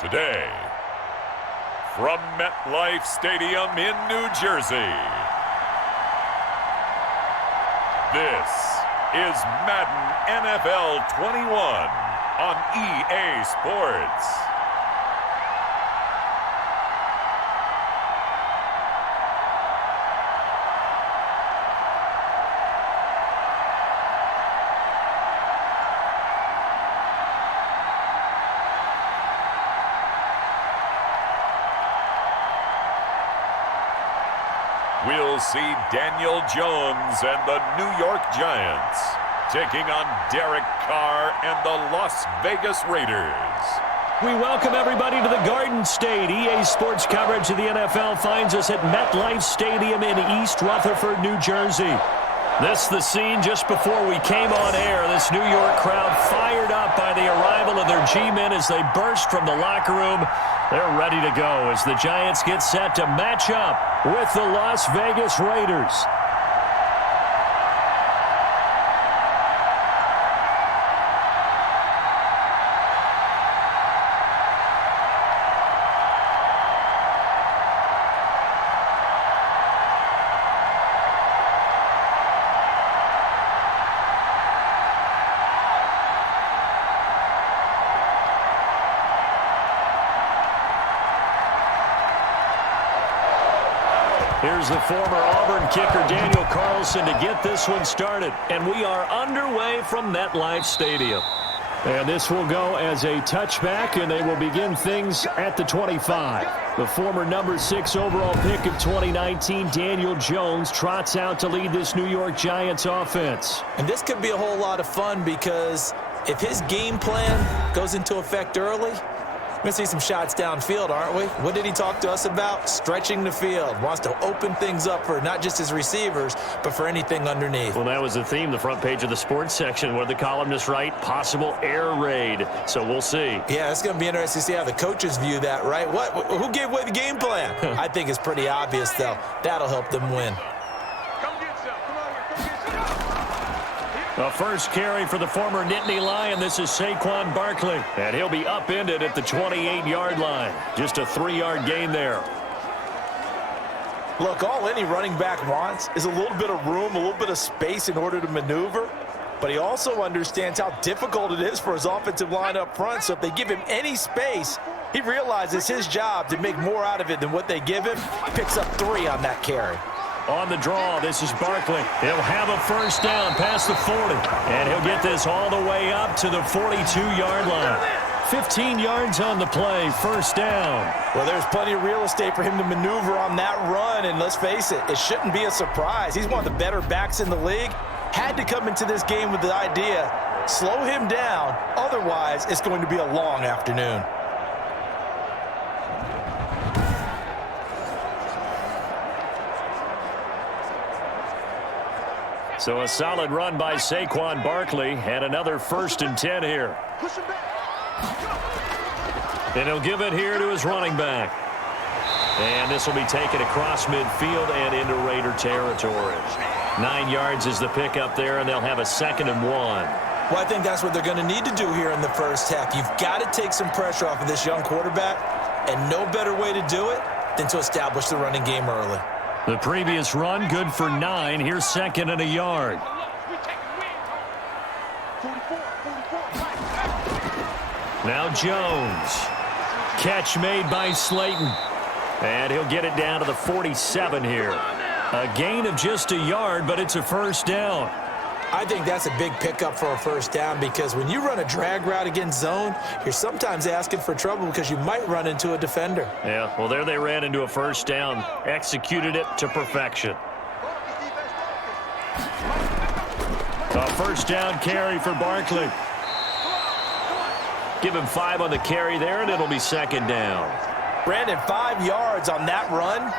Today, from MetLife Stadium in New Jersey, this is Madden NFL 21 on EA Sports. We'll see Daniel Jones and the New York Giants taking on Derek Carr and the Las Vegas Raiders. We welcome everybody to the Garden State. EA Sports coverage of the NFL finds us at MetLife Stadium in East Rutherford, New Jersey. This the scene just before we came on air. This New York crowd fired up by the arrival of their G-men as they burst from the locker room. They're ready to go as the Giants get set to match up with the Las Vegas Raiders. Here's the former Auburn kicker Daniel Carlson to get this one started. And we are underway from MetLife Stadium. And this will go as a touchback, and they will begin things at the 25. The former number 6 overall pick of 2019, Daniel Jones, trots out to lead this New York Giants offense. And this could be a whole lot of fun because if his game plan goes into effect early, we're going to see some shots downfield, aren't we? What did he talk to us about? Stretching the field. Wants to open things up for not just his receivers, but for anything underneath. Well, that was the theme, the front page of the sports section, where the columnists write, possible air raid. So we'll see. Yeah, it's going to be interesting to see how the coaches view that, right? Who gave away the game plan? I think it's pretty obvious, though. That'll help them win. The first carry for the former Nittany Lion. This is Saquon Barkley. And he'll be upended at the 28-yard line. Just a 3-yard gain there. Look, all any running back wants is a little bit of room, a little bit of space in order to maneuver. But he also understands how difficult it is for his offensive line up front. So if they give him any space, he realizes his job to make more out of it than what they give him. Picks up 3 on that carry. On the draw, this is Barkley. He'll have a first down past the 40. And he'll get this all the way up to the 42-yard line. 15 yards on the play, first down. Well, there's plenty of real estate for him to maneuver on that run. And let's face it, it shouldn't be a surprise. He's one of the better backs in the league. Had to come into this game with the idea, slow him down. Otherwise, it's going to be a long afternoon. So a solid run by Saquon Barkley, and another 1st and 10 here. And he'll give it here to his running back. And this will be taken across midfield and into Raider territory. 9 yards is the pickup there, and they'll have a 2nd and 1. Well, I think that's what they're going to need to do here in the first half. You've got to take some pressure off of this young quarterback, and no better way to do it than to establish the running game early. The previous run, good for 9. Here's 2nd and a yard. Now Jones. Catch made by Slayton. And he'll get it down to the 47 here. A gain of just a yard, but it's a first down. I think that's a big pickup for a first down because when you run a drag route against zone, you're sometimes asking for trouble because you might run into a defender. Yeah, well, there they ran into a first down. Executed it to perfection. A first down carry for Barkley. Give him 5 on the carry there, and it'll be 2nd down. Brandon, 5 yards on that run.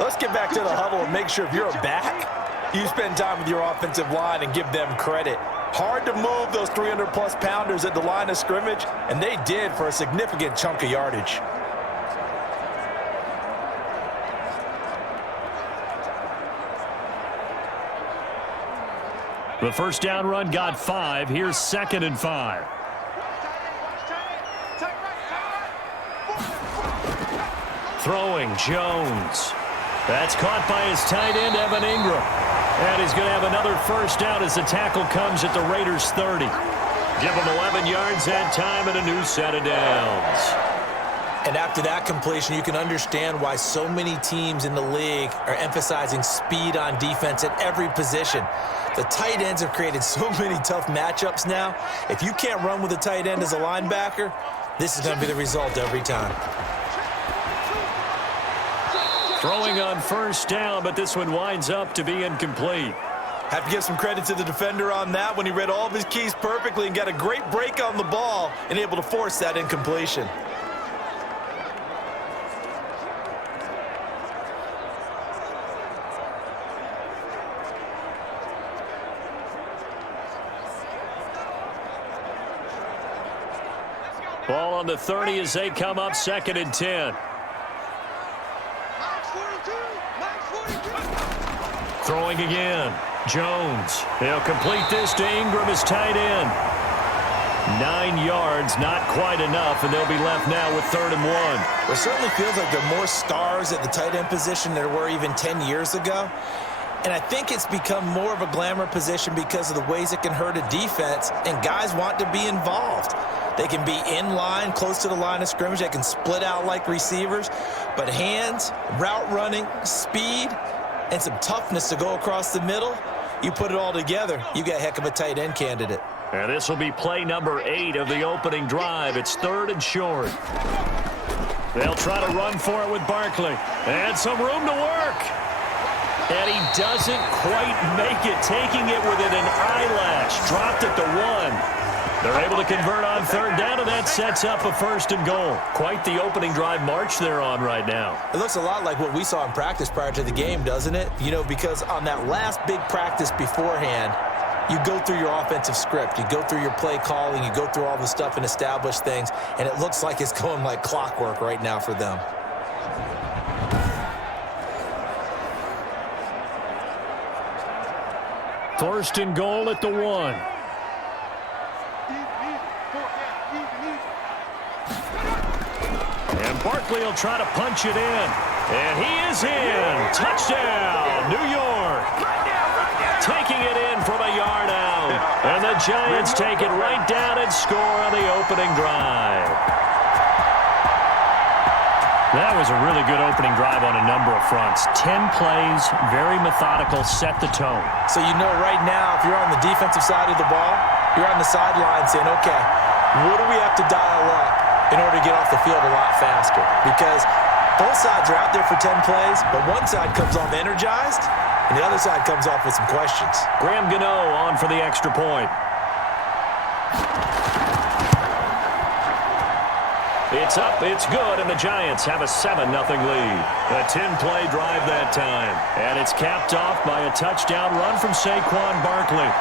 Let's get back to the huddle and make sure if you're a back, you spend time with your offensive line and give them credit. Hard to move those 300-plus pounders at the line of scrimmage, and they did for a significant chunk of yardage. The first down run got 5. Here's 2nd and 5. Throwing, Jones. That's caught by his tight end, Evan Ingram. And he's going to have another first down as the tackle comes at the Raiders' 30. Give him 11 yards that time and a new set of downs. And after that completion, you can understand why so many teams in the league are emphasizing speed on defense at every position. The tight ends have created so many tough matchups now. If you can't run with a tight end as a linebacker, this is going to be the result every time. Throwing on first down, but this one winds up to be incomplete. Have to give some credit to the defender on that when he read all of his keys perfectly and got a great break on the ball and able to force that incompletion. Ball on the 30 as they come up 2nd and 10. Throwing again. Jones. He'll complete this to Ingram, his tight end. 9 yards, not quite enough, and they'll be left now with 3rd and 1. Well, it certainly feels like there are more stars at the tight end position than there were even 10 years ago. And I think it's become more of a glamour position because of the ways it can hurt a defense, and guys want to be involved. They can be in line, close to the line of scrimmage. They can split out like receivers. But hands, route running, speed, and some toughness to go across the middle, you put it all together, you got a heck of a tight end candidate. And this will be play number 8 of the opening drive. It's 3rd and short. They'll try to run for it with Barkley. And some room to work. And he doesn't quite make it, taking it within an eyelash. Dropped at the 1. They're able to convert on 3rd down, and that sets up a 1st and goal. Quite the opening drive march they're on right now. It looks a lot like what we saw in practice prior to the game, doesn't it? You know, because on that last big practice beforehand, you go through your offensive script. You go through your play calling. You go through all the stuff and establish things, and it looks like it's going like clockwork right now for them. First and goal at the 1. And Barkley will try to punch it in. And he is in. Touchdown, New York. Taking it in from a yard out. And the Giants take it right down and score on the opening drive. That was a really good opening drive on a number of fronts. 10 plays, very methodical, set the tone. So you know right now, if you're on the defensive side of the ball, you're on the sideline saying, okay, what do we have to dial up in order to get off the field a lot faster? Because both sides are out there for 10 plays, but one side comes off energized, and the other side comes off with some questions. Graham Gano on for the extra point. It's up, it's good, and the Giants have a 7-0 lead. A 10-play drive that time. And it's capped off by a touchdown run from Saquon Barkley.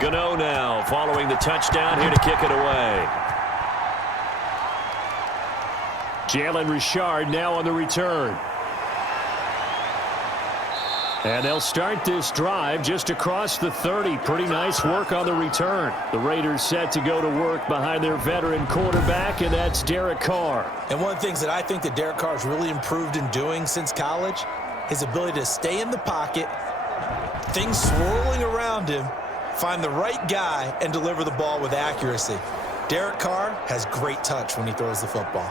Gano now following the touchdown here to kick it away. Jalen Richard now on the return. And they'll start this drive just across the 30. Pretty nice work on the return. The Raiders set to go to work behind their veteran quarterback, and that's Derek Carr. And one of the things that I think that Derek Carr has really improved in doing since college, his ability to stay in the pocket, things swirling around him, find the right guy, and deliver the ball with accuracy. Derek Carr has great touch when he throws the football.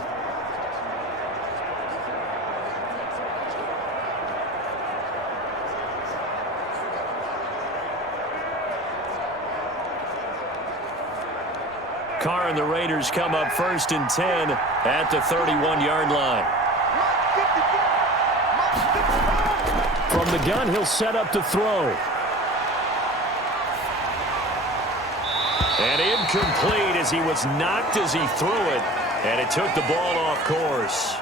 Carr and the Raiders come up 1st and 10 at the 31-yard line. From the gun, he'll set up to throw. And incomplete as he was knocked as he threw it. And it took the ball off course.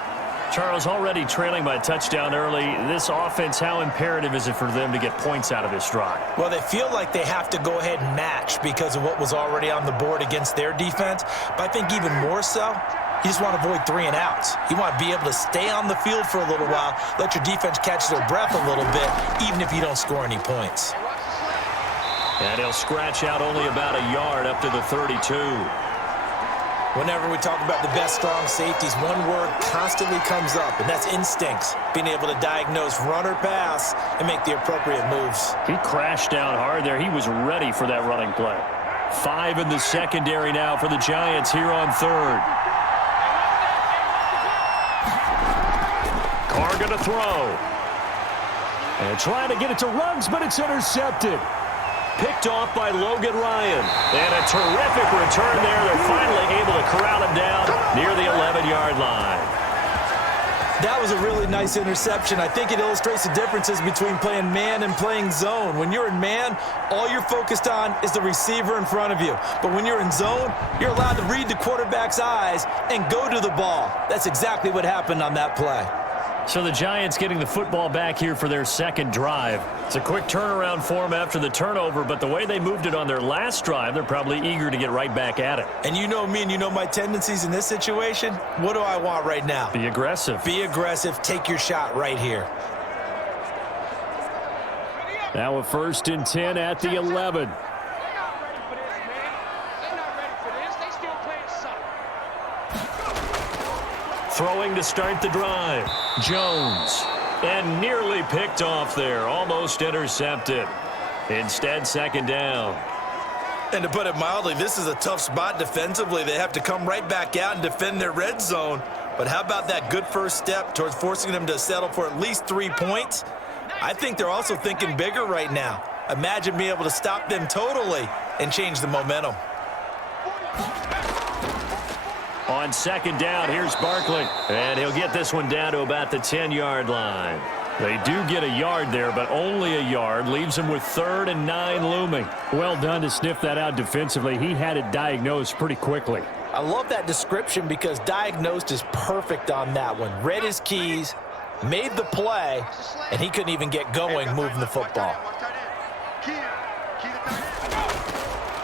Charles, already trailing by a touchdown early. This offense, how imperative is it for them to get points out of this drive? Well, they feel like they have to go ahead and match because of what was already on the board against their defense. But I think even more so, you just want to avoid 3 and outs. You want to be able to stay on the field for a little while, let your defense catch their breath a little bit, even if you don't score any points. And he'll scratch out only about a yard up to the 32. Whenever we talk about the best strong safeties, one word constantly comes up, and that's instincts. Being able to diagnose run or pass and make the appropriate moves. He crashed down hard there. He was ready for that running play. 5 in the secondary now for the Giants here on third. Carr going to throw. And trying to get it to Ruggs, but it's intercepted. Picked off by Logan Ryan. And a terrific return there. They're finally able to corral him down near the 11-yard line. That was a really nice interception. I think it illustrates the differences between playing man and playing zone. When you're in man, all you're focused on is the receiver in front of you. But when you're in zone, you're allowed to read the quarterback's eyes and go to the ball. That's exactly what happened on that play. So the Giants getting the football back here for their second drive. It's a quick turnaround for them after the turnover, but the way they moved it on their last drive, they're probably eager to get right back at it. And you know me and you know my tendencies in this situation. What do I want right now? Be aggressive. Be aggressive. Take your shot right here. Now a 1st and 10 at the 11. Throwing to start the drive. Jones. And nearly picked off there. Almost intercepted. Instead, 2nd down. And to put it mildly, this is a tough spot defensively. They have to come right back out and defend their red zone. But how about that good first step towards forcing them to settle for at least 3 points? I think they're also thinking bigger right now. Imagine being able to stop them totally and change the momentum. On 2nd down, here's Barkley. And he'll get this one down to about the 10-yard line. They do get a yard there, but only a yard. Leaves him with 3rd and 9 looming. Well done to sniff that out defensively. He had it diagnosed pretty quickly. I love that description because diagnosed is perfect on that one. Read his keys, made the play, and he couldn't even get going moving the football.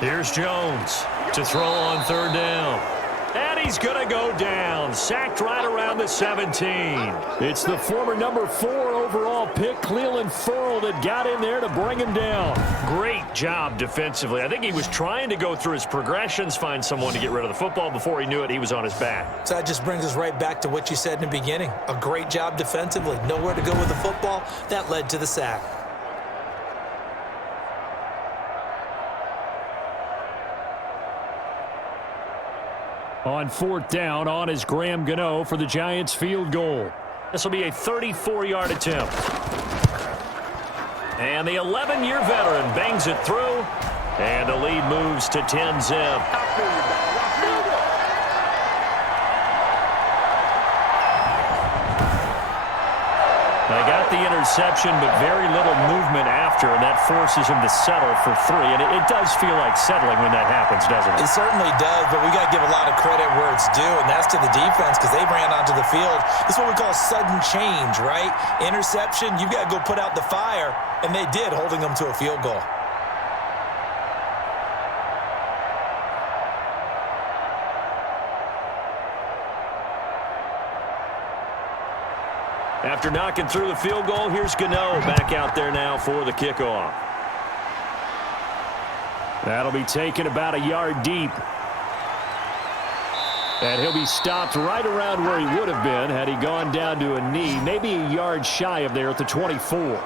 Here's Jones to throw on 3rd down. And he's going to go down. Sacked right around the 17. It's the former number 4 overall pick, Cleveland Ferrell, that got in there to bring him down. Great job defensively. I think he was trying to go through his progressions, find someone to get rid of the football. Before he knew it, he was on his back. So that just brings us right back to what you said in the beginning. A great job defensively. Nowhere to go with the football. That led to the sack. On 4th down, on is Graham Gano for the Giants field goal. This will be a 34-yard attempt. And the 11-year veteran bangs it through. And the lead moves to 10-zip. They got the interception, but very little movement after, and that forces him to settle for 3. And it does feel like settling when that happens, doesn't it? It certainly does, but we got to give a lot of credit where it's due, and that's to the defense because they ran onto the field. This is what we call sudden change, right? Interception, you got to go put out the fire, and they did, holding them to a field goal. After knocking through the field goal, here's Gano back out there now for the kickoff. That'll be taken about a yard deep. And he'll be stopped right around where he would have been had he gone down to a knee, maybe a yard shy of there at the 24.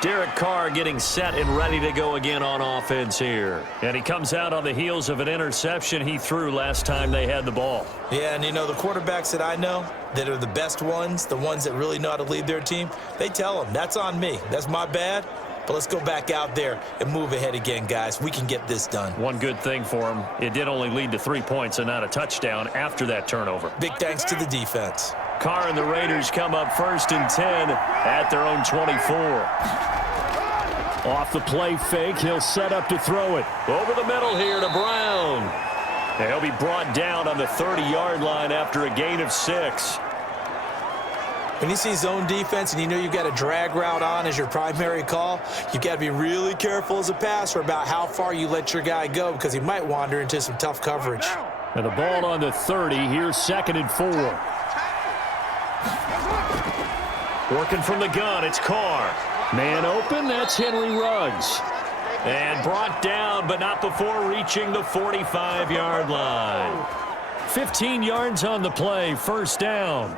Derek Carr getting set and ready to go again on offense here. And he comes out on the heels of an interception he threw last time they had the ball. Yeah, and you know, the quarterbacks that I know that are the best ones, the ones that really know how to lead their team, they tell them, that's on me. That's my bad. But let's go back out there and move ahead again, guys. We can get this done. One good thing for him, it did only lead to 3 points and not a touchdown after that turnover. Big thanks to the defense. Carr and the Raiders come up 1st and 10 at their own 24. Off the play fake, he'll set up to throw it. Over the middle here to Brown. And he'll be brought down on the 30-yard line after a gain of 6. When you see zone defense and you know you've got a drag route on as your primary call, you've got to be really careful as a passer about how far you let your guy go because he might wander into some tough coverage. And the ball on the 30. Here's 2nd and 4. Working from the gun, it's Carr. Man open, that's Henry Ruggs. And brought down, but not before reaching the 45-yard line. 15 yards on the play, 1st down.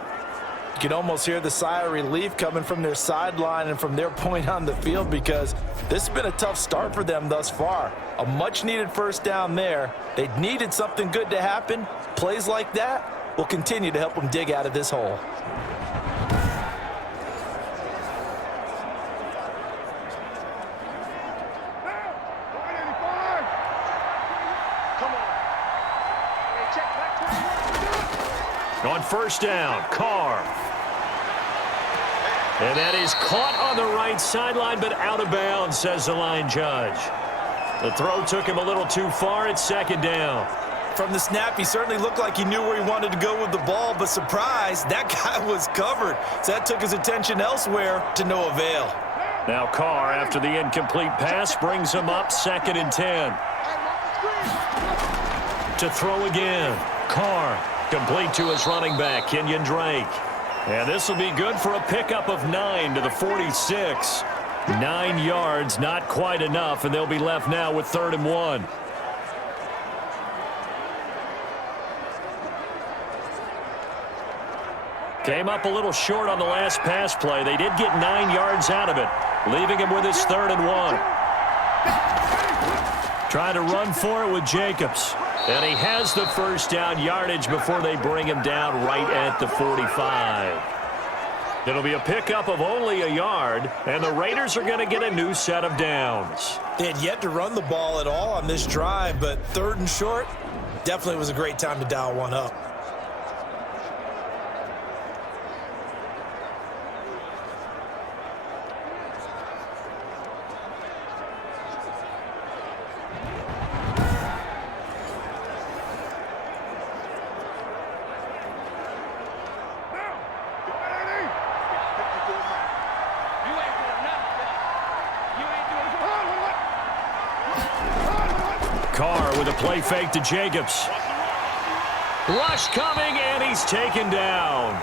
You can almost hear the sigh of relief coming from their sideline and from their point on the field because this has been a tough start for them thus far. A much-needed 1st down there. They needed something good to happen. Plays like that will continue to help them dig out of this hole. On 1st down, Carr. And that is caught on the right sideline, but out of bounds, says the line judge. The throw took him a little too far. It's 2nd down. From the snap, he certainly looked like he knew where he wanted to go with the ball, but surprise, that guy was covered. So that took his attention elsewhere to no avail. Now Carr, after the incomplete pass, brings him up 2nd and 10. To throw again. Carr. Complete to his running back, Kenyon Drake. And this will be good for a pickup of 9 to the 46. 9 yards, not quite enough, and they'll be left now with 3rd and 1. Came up a little short on the last pass play. They did get 9 yards out of it, leaving him with his 3rd and 1. Trying to run for it with Jacobs. And he has the 1st down yardage before they bring him down right at the 45. It'll be a pickup of only a yard, and the Raiders are going to get a new set of downs. They had yet to run the ball at all on this drive, but 3rd and short definitely was a great time to dial one up. Carr with a play fake to Jacobs. Rush coming, and he's taken down.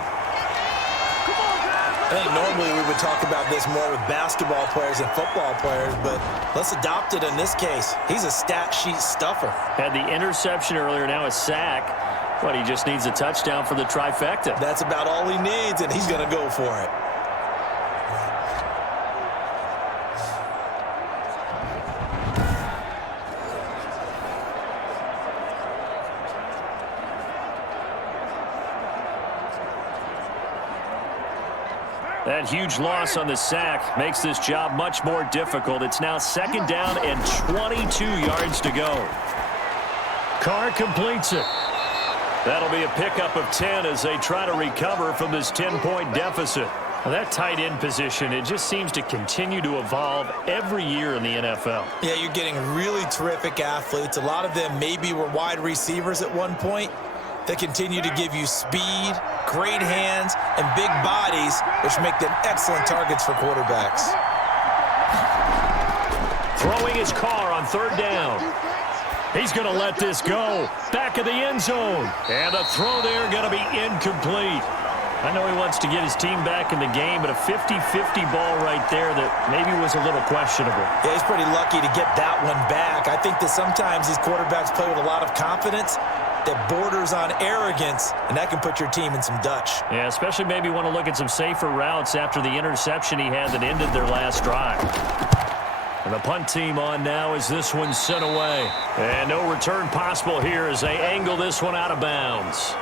I think normally we would talk about this more with basketball players and football players, but let's adopt it in this case. He's a stat sheet stuffer. Had the interception earlier, now a sack. But he just needs a touchdown for the trifecta. That's about all he needs, and he's going to go for it. That huge loss on the sack makes this job much more difficult. It's now 2nd down and 22 yards to go. Carr completes it. That'll be a pickup of 10 as they try to recover from this 10-point deficit. Well, that tight end position, it just seems to continue to evolve every year in the NFL. Yeah, you're getting really terrific athletes. A lot of them maybe were wide receivers at one point. They continue to give you speed, great hands, and big bodies, which make them excellent targets for quarterbacks. Throwing his Carr on 3rd down. He's going to let this go. Back of the end zone. And the throw there going to be incomplete. I know he wants to get his team back in the game, but a 50-50 ball right there that maybe was a little questionable. Yeah, he's pretty lucky to get that one back. I think that sometimes these quarterbacks play with a lot of confidence that borders on arrogance, and that can put your team in some Dutch. Yeah, especially maybe want to look at some safer routes after the interception he had that ended their last drive. And the punt team on now as this one's sent away. And no return possible here as they angle this one out of bounds.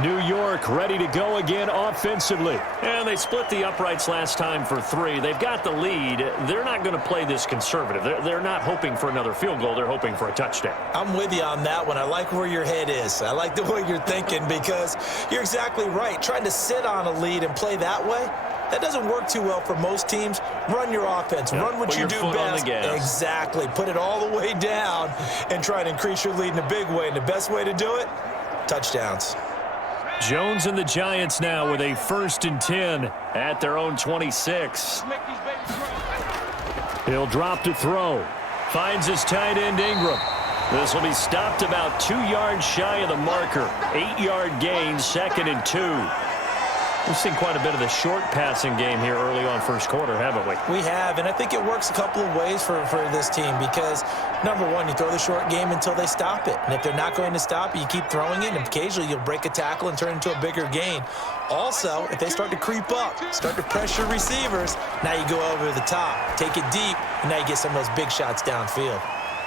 New York ready to go again offensively. And they split the uprights last time for 3. They've got the lead. They're not going to play this conservative. They're not hoping for another field goal. They're hoping for a touchdown. I'm with you on that one. I like where your head is. I like the way you're thinking because you're exactly right. Trying to sit on a lead and play that way, that doesn't work too well for most teams. Run your offense. Run what you do best. Exactly. Put it all the way down and try to increase your lead in a big way. And the best way to do it, touchdowns. Jones and the Giants now with a 1st and 10 at their own 26. He'll drop to throw. Finds his tight end Ingram. This will be stopped about 2 yards shy of the marker. 8-yard gain, 2nd and 2. We've seen quite a bit of the short passing game here early on first quarter, haven't we? We have, and I think it works a couple of ways for this team because, number one, you throw the short game until they stop it. And if they're not going to stop it, you keep throwing it, and occasionally you'll break a tackle and turn it into a bigger gain. Also, if they start to creep up, start to pressure receivers, now you go over the top, take it deep, and now you get some of those big shots downfield.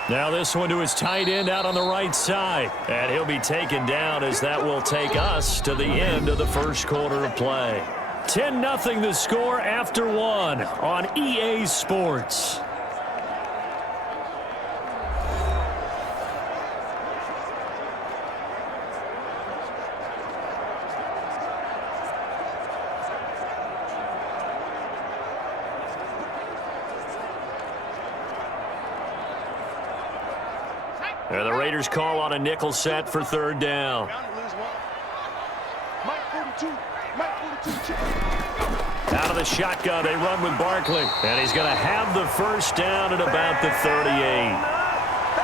Now this one to his tight end out on the right side. And he'll be taken down as that will take us to the end of the first quarter of play. 10-0 the score after 1 on EA Sports. And the Raiders call on a nickel set for 3rd down. Out of the shotgun, they run with Barkley. And he's going to have the 1st down at about the 38.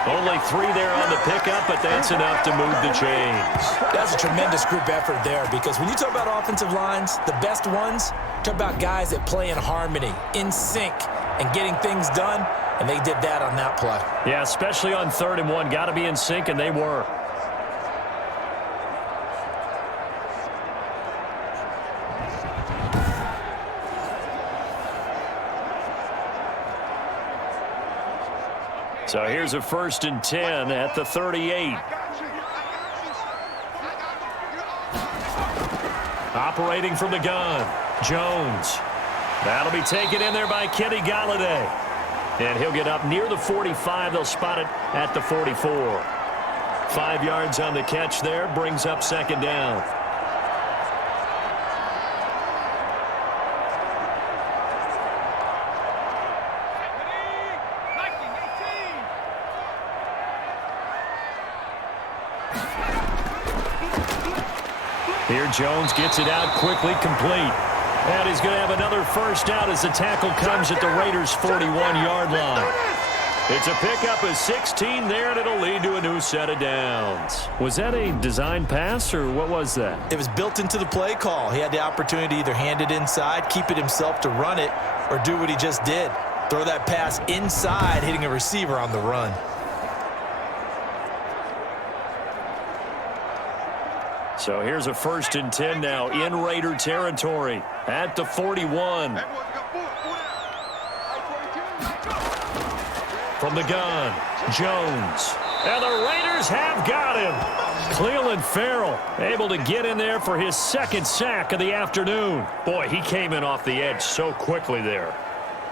Only 3 there on the pickup, but that's enough to move the chains. That's a tremendous group effort there because when you talk about offensive lines, the best ones, talk about guys that play in harmony, in sync, and getting things done. And they did that on that play. Yeah, especially on 3rd and 1. Got to be in sync, and they were. So here's a 1st and 10 at the 38. Operating from the gun, Jones. That'll be taken in there by Kenny Golladay. And he'll get up near the 45. They'll spot it at the 44. 5 yards on the catch there. Brings up 2nd down. Here Jones gets it out quickly, complete. And he's going to have another 1st down as the tackle comes at the Raiders' 41-yard line. It's a pickup of 16 there, and it'll lead to a new set of downs. Was that a design pass, or what was that? It was built into the play call. He had the opportunity to either hand it inside, keep it himself to run it, or do what he just did. Throw that pass inside, hitting a receiver on the run. So here's a 1st and 10 now in Raider territory at the 41. From the gun, Jones. And the Raiders have got him. Cleveland Farrell able to get in there for his 2nd sack of the afternoon. Boy, he came in off the edge so quickly there.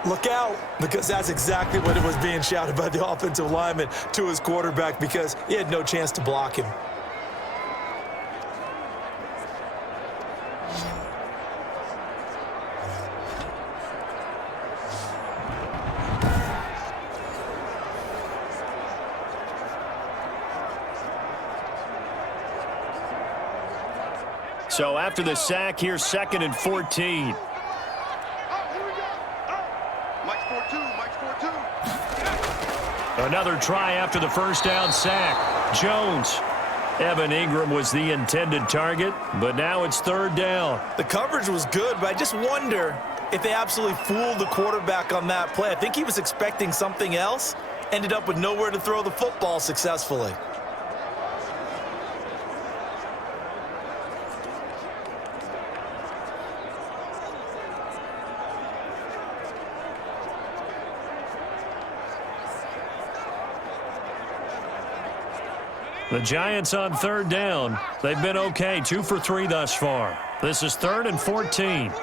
Look out, because that's exactly what it was being shouted by the offensive lineman to his quarterback because he had no chance to block him. So after the sack, here's 2nd and 14. Another try after the 1st down sack. Jones. Evan Ingram was the intended target, but now it's 3rd down. The coverage was good, but I just wonder if they absolutely fooled the quarterback on that play. I think he was expecting something else, ended up with nowhere to throw the football successfully. The Giants on 3rd down. They've been okay, 2 for 3 thus far. This is 3rd and 14.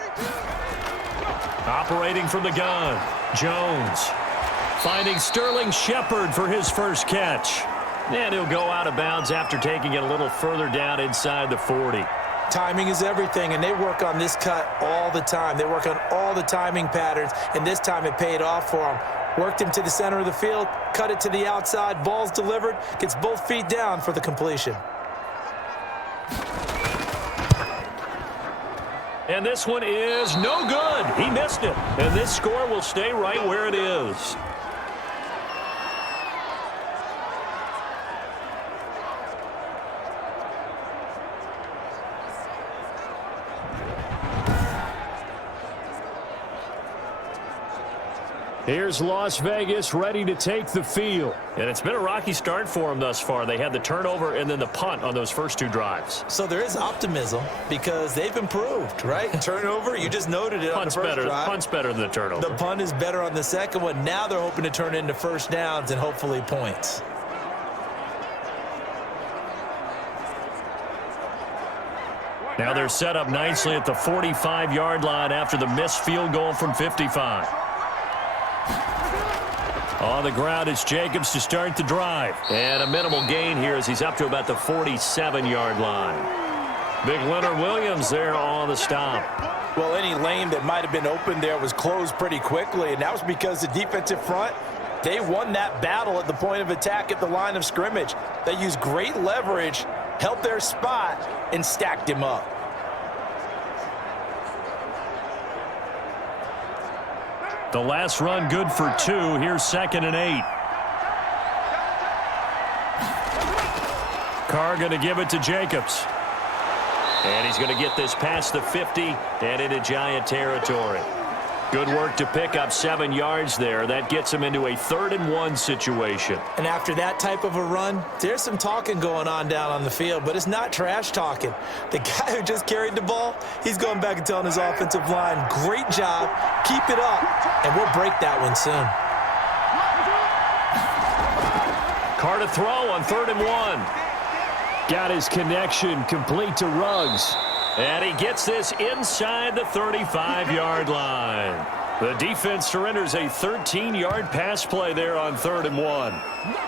Operating from the gun, Jones. Finding Sterling Shepard for his 1st catch. And he'll go out of bounds after taking it a little further down inside the 40. Timing is everything, and they work on this cut all the time. They work on all the timing patterns, and this time it paid off for them. Worked him to the center of the field, cut it to the outside, ball's delivered, gets both feet down for the completion. And this one is no good. He missed it. And this score will stay right where it is. Here's Las Vegas ready to take the field. And it's been a rocky start for them thus far. They had the turnover and then the punt on those first two drives. So there is optimism because they've improved, right? Turnover, you just noted it on the first drive. Punt's better than the turnover. The punt is better on the second one. Now they're hoping to turn it into first downs and hopefully points. Now they're set up nicely at the 45-yard line after the missed field goal from 55. On the ground, it's Jacobs to start the drive. And a minimal gain here as he's up to about the 47-yard line. Big Leonard Williams there on the stop. Well, any lane that might have been open there was closed pretty quickly, and that was because the defensive front, they won that battle at the point of attack at the line of scrimmage. They used great leverage, held their spot, and stacked him up. The last run good for 2. Here's 2nd and 8. Carr going to give it to Jacobs. And he's going to get this past the 50 and into Giant territory. Good work to pick up 7 yards there. That gets him into a 3rd and 1 situation. And after that type of a run, there's some talking going on down on the field, but it's not trash talking. The guy who just carried the ball, he's going back and telling his offensive line, great job, keep it up, and we'll break that one soon. Carr to throw on 3rd and 1. Got his connection complete to Ruggs. And he gets this inside the 35-yard line. The defense surrenders a 13-yard pass play there on 3rd and 1.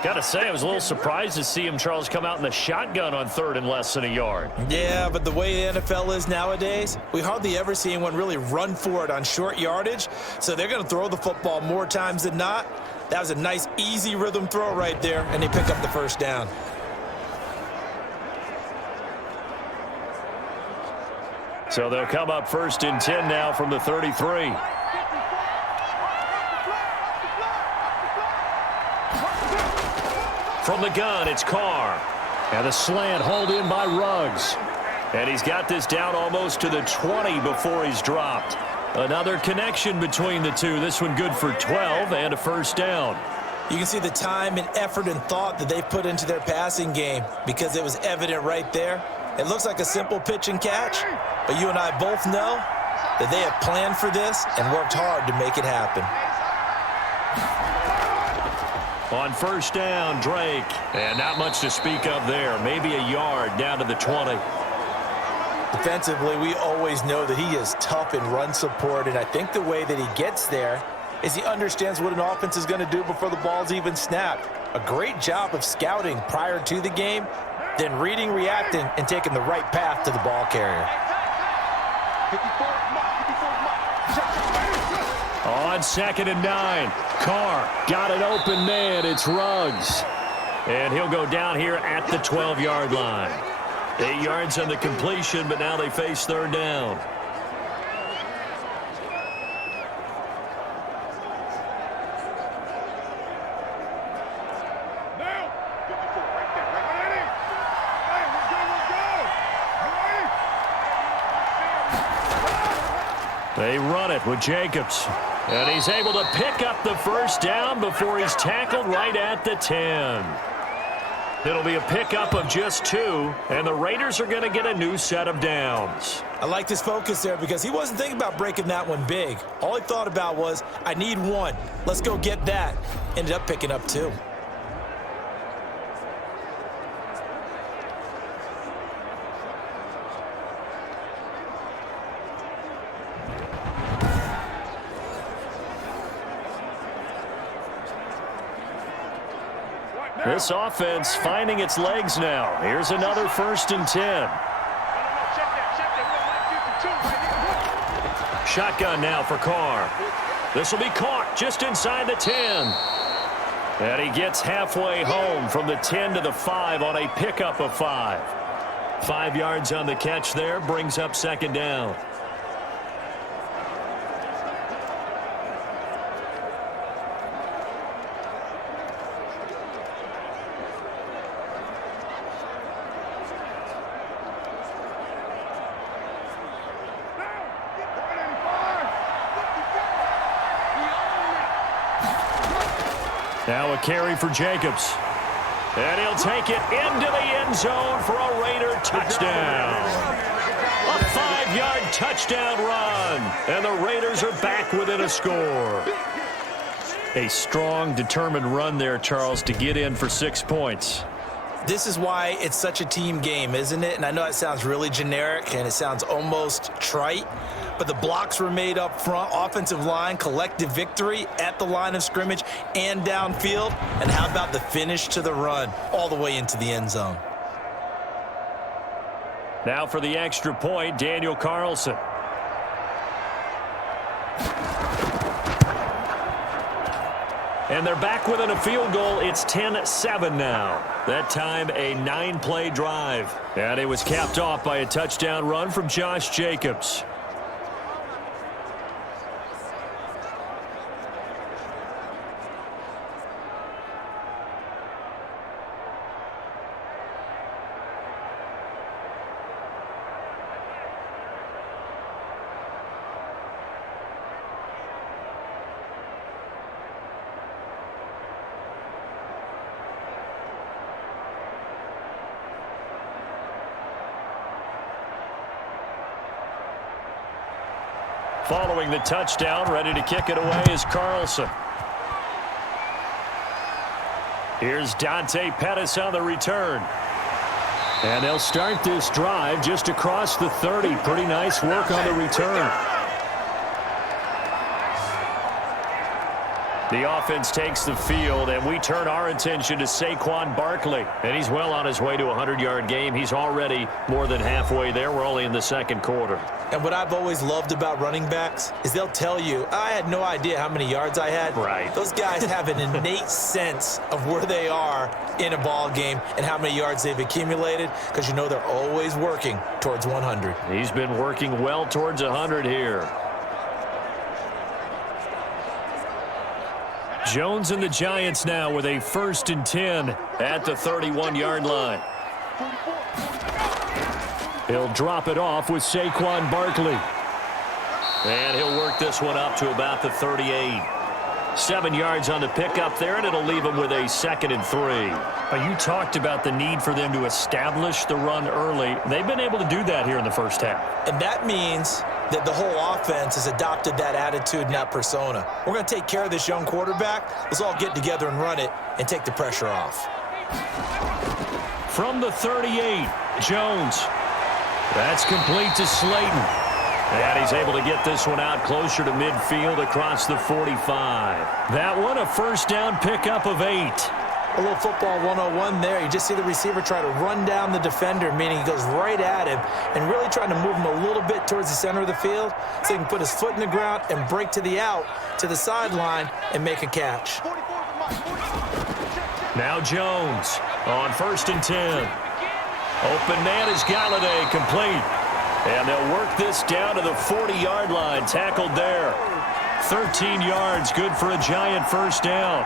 Got to say, I was a little surprised to see him, Charles, come out in the shotgun on 3rd and less than a yard. Yeah, but the way the NFL is nowadays, we hardly ever see anyone really run for it on short yardage. So they're going to throw the football more times than not. That was a nice, easy rhythm throw right there, and they pick up the first down. So they'll come up 1st and 10 now from the 33. From the gun, it's Carr. And the slant hauled in by Ruggs. And he's got this down almost to the 20 before he's dropped. Another connection between the two. This one good for 12 and a first down. You can see the time and effort and thought that they've put into their passing game because it was evident right there. It looks like a simple pitch and catch, but you and I both know that they have planned for this and worked hard to make it happen. On first down, Drake. And not much to speak of there. Maybe a yard down to the 20. Defensively, we always know that he is tough in run support, and I think the way that he gets there is he understands what an offense is going to do before the ball's even snapped. A great job of scouting prior to the game, then reading, reacting, and taking the right path to the ball carrier. On 2nd and 9, Carr got an open man. It's Ruggs. And he'll go down here at the 12-yard line. 8 yards on the completion, but now they face 3rd down. They run it with Jacobs. And he's able to pick up the first down before he's tackled right at the 10. It'll be a pickup of just 2, and the Raiders are going to get a new set of downs. I liked his focus there because he wasn't thinking about breaking that one big. All he thought about was, I need 1. Let's go get that. Ended up picking up 2. This offense finding its legs now. Here's another 1st and 10. Shotgun now for Carr. This will be caught just inside the 10. And he gets halfway home from the 10 to the 5 on a pickup of 5. 5 yards on the catch there, brings up second down. Now a carry for Jacobs. And he'll take it into the end zone for a Raider touchdown. A 5-yard touchdown run. And the Raiders are back within a score. A strong, determined run there, Charles, to get in for 6 points. This is why it's such a team game, isn't it? And I know it sounds really generic and it sounds almost trite, but the blocks were made up front, offensive line, collective victory at the line of scrimmage and downfield. And how about the finish to the run all the way into the end zone? Now for the extra point, Daniel Carlson. And they're back within a field goal. It's 10-7 now. That time a 9-play drive. And it was capped off by a touchdown run from Josh Jacobs. Following the touchdown, ready to kick it away is Carlson. Here's Dante Pettis on the return. And they'll start this drive just across the 30. Pretty nice work on the return. The offense takes the field, and we turn our attention to Saquon Barkley. And he's well on his way to a 100-yard game. He's already more than halfway there. We're only in the second quarter. And what I've always loved about running backs is they'll tell you, I had no idea how many yards I had. Right. Those guys have an innate sense of where they are in a ball game and how many yards they've accumulated, because you know they're always working towards 100. He's been working well towards 100 here. Jones and the Giants now with a 1st and 10 at the 31-yard line. He'll drop it off with Saquon Barkley. And he'll work this one up to about the 38. 7 yards on the pickup there, and it'll leave him with a 2nd and 3. You talked about the need for them to establish the run early. They've been able to do that here in the first half. And that means that the whole offense has adopted that attitude and that persona. We're going to take care of this young quarterback. Let's all get together and run it and take the pressure off. From the 38, Jones. That's complete to Slayton. And he's able to get this one out closer to midfield across the 45. That one a 1st down pickup of 8. A little football 101 there. You just see the receiver try to run down the defender, meaning he goes right at him and really trying to move him a little bit towards the center of the field so he can put his foot in the ground and break to the out, to the sideline, and make a catch. Now Jones on 1st and 10. Open man is Galladay, complete. And they'll work this down to the 40-yard line, tackled there. 13 yards, good for a Giant 1st down.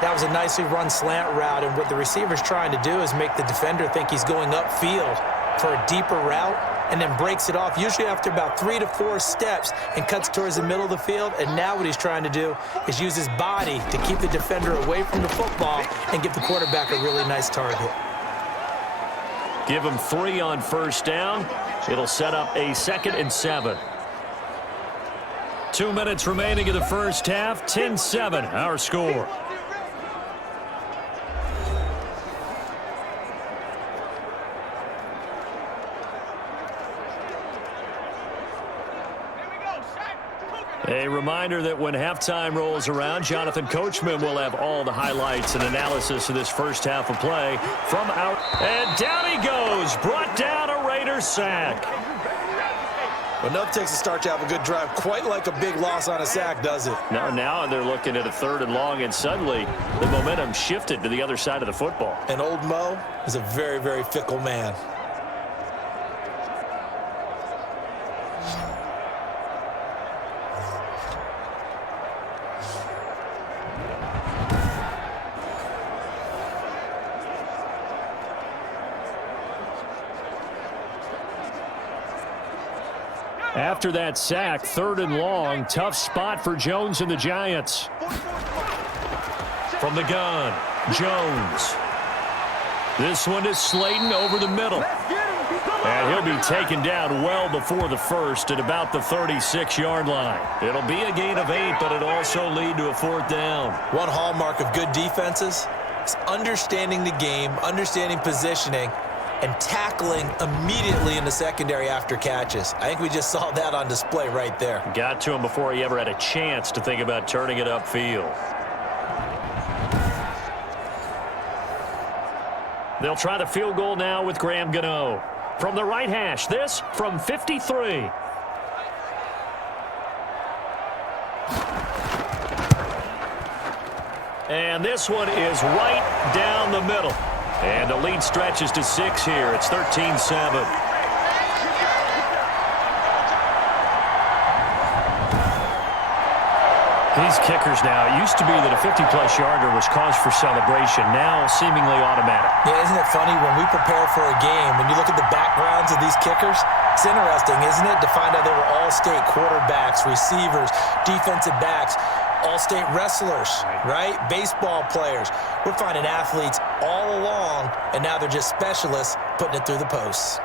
That was a nicely run slant route, and what the receiver's trying to do is make the defender think he's going upfield for a deeper route and then breaks it off, usually after about 3 to 4 steps, and cuts towards the middle of the field. And now what he's trying to do is use his body to keep the defender away from the football and give the quarterback a really nice target. Give him 3 on 1st down. It'll set up a 2nd and 7. 2 minutes remaining in the first half. 10-7, our score. A reminder that when halftime rolls around, Jonathan Coachman will have all the highlights and analysis of this first half of play from out. And down he goes, brought down a Raider sack. Well, nothing takes a start to have a good drive, quite like a big loss on a sack, does it? Now they're looking at a 3rd and long, and suddenly the momentum shifted to the other side of the football. And old Mo is a very, very fickle man. After that sack, 3rd and long, tough spot for Jones and the Giants. From the gun, Jones. This one is Slayton over the middle. And he'll be taken down well before the first at about the 36-yard line. It'll be a gain of 8, but it'll also lead to a 4th down. One hallmark of good defenses is understanding the game, understanding positioning, and tackling immediately in the secondary after catches. I think we just saw that on display right there. Got to him before he ever had a chance to think about turning it upfield. They'll try the field goal now with Graham Gano. From the right hash, this from 53. And this one is right down the middle. And the lead stretches to 6 here. It's 13-7. These kickers now, it used to be that a 50-plus yarder was cause for celebration, now seemingly automatic. Yeah, isn't it funny when we prepare for a game, when you look at the backgrounds of these kickers, it's interesting, isn't it, to find out they were all-state quarterbacks, receivers, defensive backs, all-state wrestlers, right? Baseball players. We're finding athletes all along, and now they're just specialists putting it through the posts.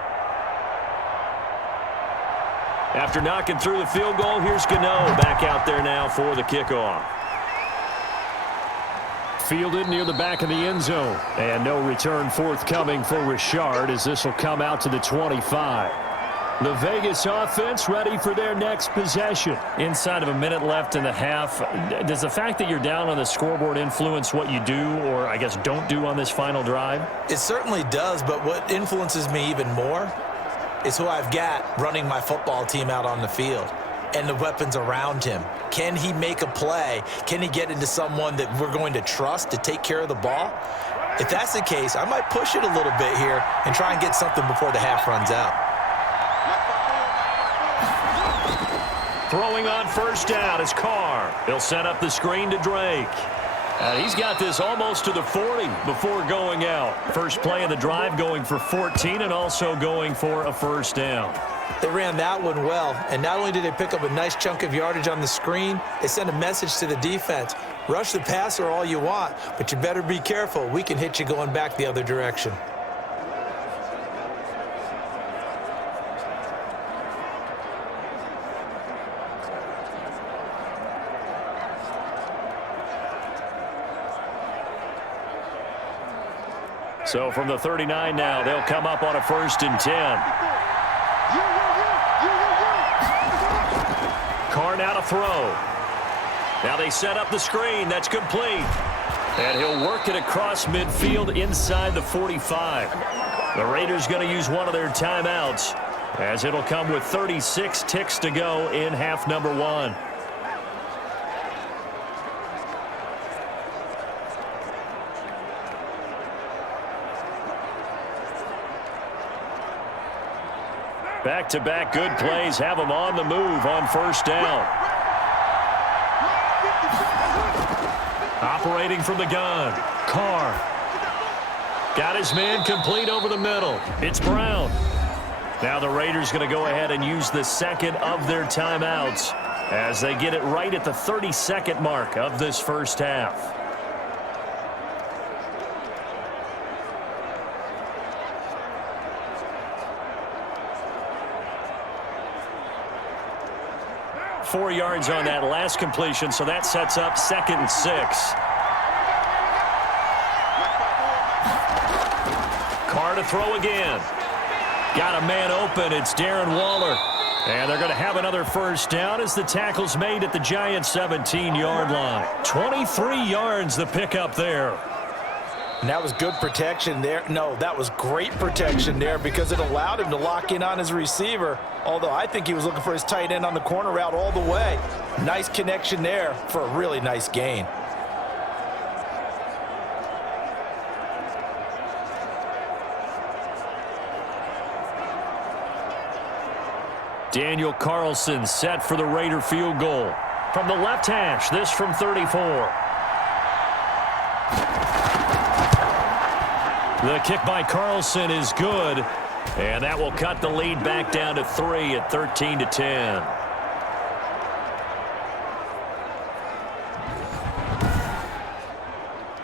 After knocking through the field goal, here's Gano back out there now for the kickoff. Fielded near the back of the end zone. And no return forthcoming for Richard as this will come out to the 25. The Vegas offense ready for their next possession. Inside of a minute left in the half, does the fact that you're down on the scoreboard influence what you do or, I guess, don't do on this final drive? It certainly does, but what influences me even more is who I've got running my football team out on the field and the weapons around him. Can he make a play? Can he get into someone that we're going to trust to take care of the ball? If that's the case, I might push it a little bit here and try and get something before the half runs out. Throwing on first down is Carr. He'll set up the screen to Drake. He's got this almost to the 40 before going out. First play of the drive going for 14 and also going for a first down. They ran that one well, and not only did they pick up a nice chunk of yardage on the screen, they sent a message to the defense. Rush the passer all you want, but you better be careful. We can hit you going back the other direction. So from the 39 now, they'll come up on a 1st and 10. Carr now to throw. Now they set up the screen. That's complete. And he'll work it across midfield inside the 45. The Raiders going to use one of their timeouts as it'll come with 36 ticks to go in half number 1. Back-to-back good plays have them on the move on first down. Operating from the gun, Carr. Got his man complete over the middle. It's Brown. Now the Raiders going to go ahead and use the second of their timeouts as they get it right at the 32nd mark of this first half. .4 yards on that last completion, so that sets up 2nd and 6. Carr to throw again. Got a man open. It's Darren Waller. And they're going to have another first down as the tackle's made at the Giants' 17-yard line. 23 yards the pickup there. And that was good protection there. No, that was great protection there because it allowed him to lock in on his receiver, although I think he was looking for his tight end on the corner route all the way. Nice connection there for a really nice gain. Daniel Carlson set for the Raider field goal. From the left hash, this from 34. The kick by Carlson is good, and that will cut the lead back down to 3 at 13-10.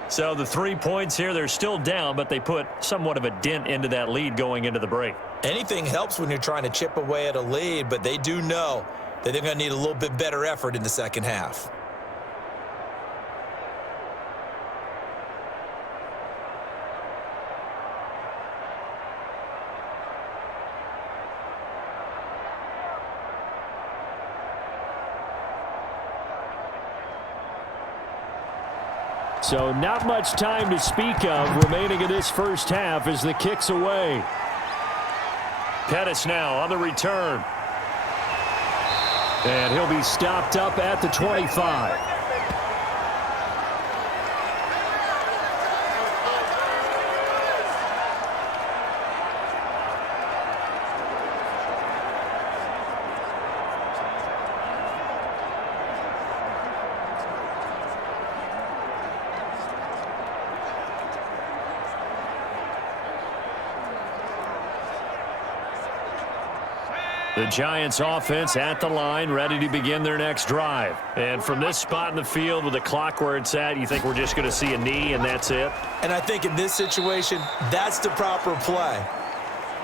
So the 3 points here, they're still down, but they put somewhat of a dent into that lead going into the break. Anything helps when you're trying to chip away at a lead, but they do know that they're going to need a little bit better effort in the second half. So not much time to speak of remaining in this first half as the kick's away. Pettis now on the return. And he'll be stopped up at the 25. The Giants offense at the line, ready to begin their next drive. And from this spot in the field with the clock where it's at, you think we're just going to see a knee and that's it? And I think in this situation, that's the proper play.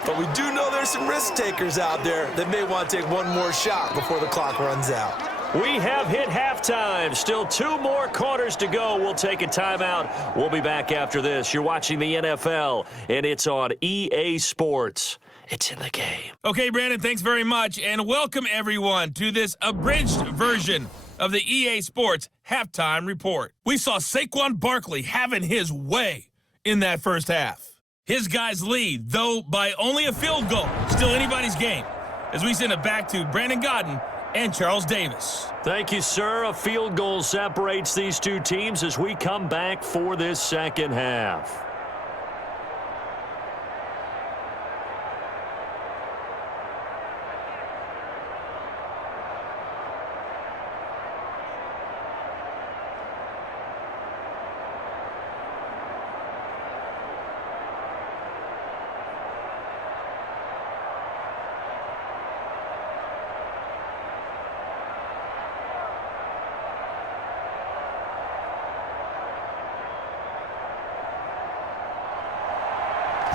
But we do know there's some risk takers out there that may want to take one more shot before the clock runs out. We have hit halftime. Still 2 more quarters to go. We'll take a timeout. We'll be back after this. You're watching the NFL, and it's on EA Sports. It's in the game. Okay, Brandon, thanks very much, and welcome everyone to this abridged version of the EA Sports Halftime Report. We saw Saquon Barkley having his way in that first half. His guys lead, though by only a field goal. Still anybody's game, as we send it back to Brandon Godden and Charles Davis. Thank you, sir. A field goal separates these two teams as we come back for this second half.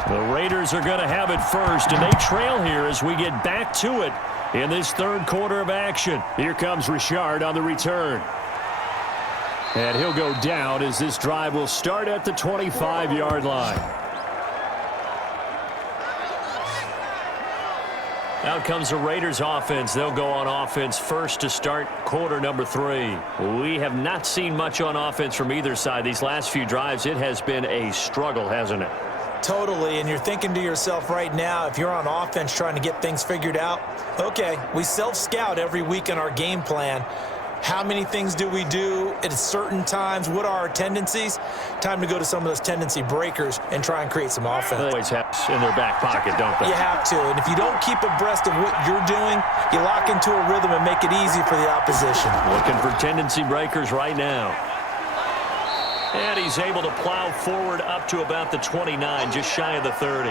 The Raiders are going to have it first, and they trail here as we get back to it in this third quarter of action. Here comes Richard on the return. And he'll go down as this drive will start at the 25-yard line. Out comes the Raiders offense. They'll go on offense first to start quarter number 3. We have not seen much on offense from either side. These last few drives, it has been a struggle, hasn't it? Totally, and you're thinking to yourself right now, if you're on offense trying to get things figured out, okay, we self-scout every week in our game plan. How many things do we do at certain times? What are our tendencies? Time to go to some of those tendency breakers and try and create some offense. They always have in their back pocket, don't they? You have to, and if you don't keep abreast of what you're doing, you lock into a rhythm and make it easy for the opposition. Looking for tendency breakers right now. And he's able to plow forward up to about the 29, just shy of the 30.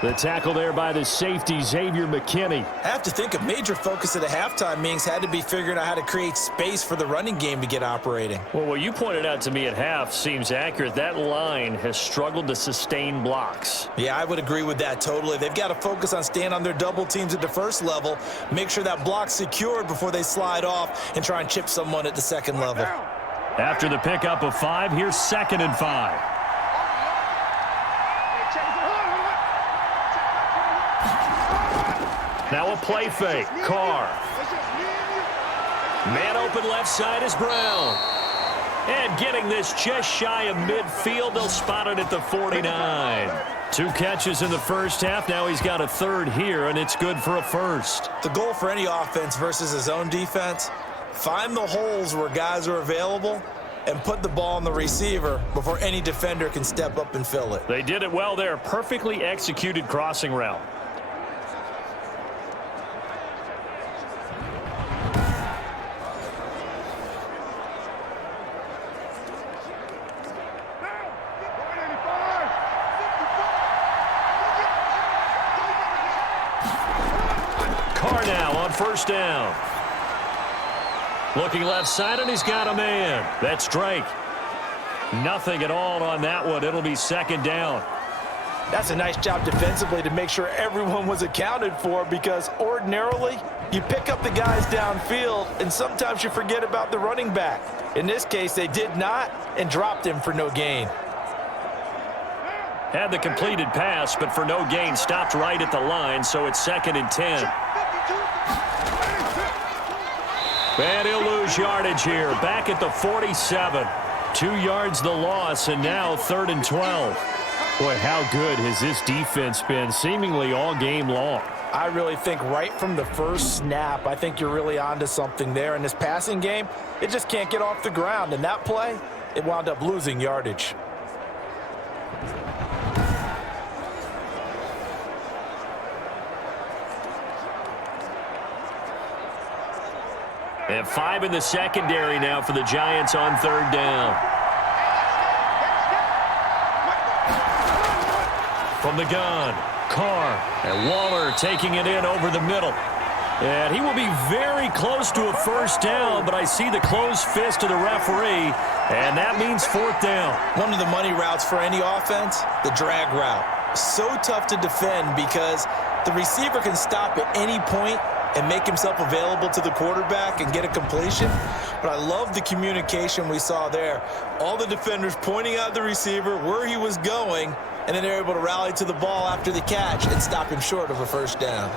The tackle there by the safety, Xavier McKinney. I have to think a major focus at the halftime meetings had to be figuring out how to create space for the running game to get operating. Well, what you pointed out to me at half seems accurate. That line has struggled to sustain blocks. Yeah, I would agree with that totally. They've got to focus on staying on their double teams at the first level, make sure that block's secured before they slide off and try and chip someone at the second level. After the pickup of 5, here's 2nd and 5. Now a play fake. Carr. Man open left side is Brown. And getting this just shy of midfield, they'll spot it at the 49. 2 catches in the first half. Now he's got a third here, and it's good for a first. The goal for any offense versus his own defense, find the holes where guys are available and put the ball on the receiver before any defender can step up and fill it. They did it well there. Perfectly executed crossing route. Carr now on first down. Looking left side, and he's got a man. That's Drake. Nothing at all on that one. It'll be second down. That's a nice job defensively to make sure everyone was accounted for, because ordinarily you pick up the guys downfield and sometimes you forget about the running back. In this case, they did not and dropped him for no gain. Had the completed pass, but for no gain, stopped right at the line, so it's 2nd and 10. And he'll lose yardage here. Back at the 47. 2 yards the loss, and now 3rd and 12. Boy, how good has this defense been, seemingly all game long. I really think right from the first snap, I think you're really onto something there. In this passing game, it just can't get off the ground. And that play, it wound up losing yardage. And 5 in the secondary now for the Giants on 3rd down. From the gun, Carr, and Waller taking it in over the middle. And he will be very close to a first down, but I see the closed fist of the referee, and that means 4th down. One of the money routes for any offense, the drag route. So tough to defend because the receiver can stop at any point and make himself available to the quarterback and get a completion. But I love the communication we saw there. All the defenders pointing out the receiver where he was going, and then they're able to rally to the ball after the catch and stop him short of a first down.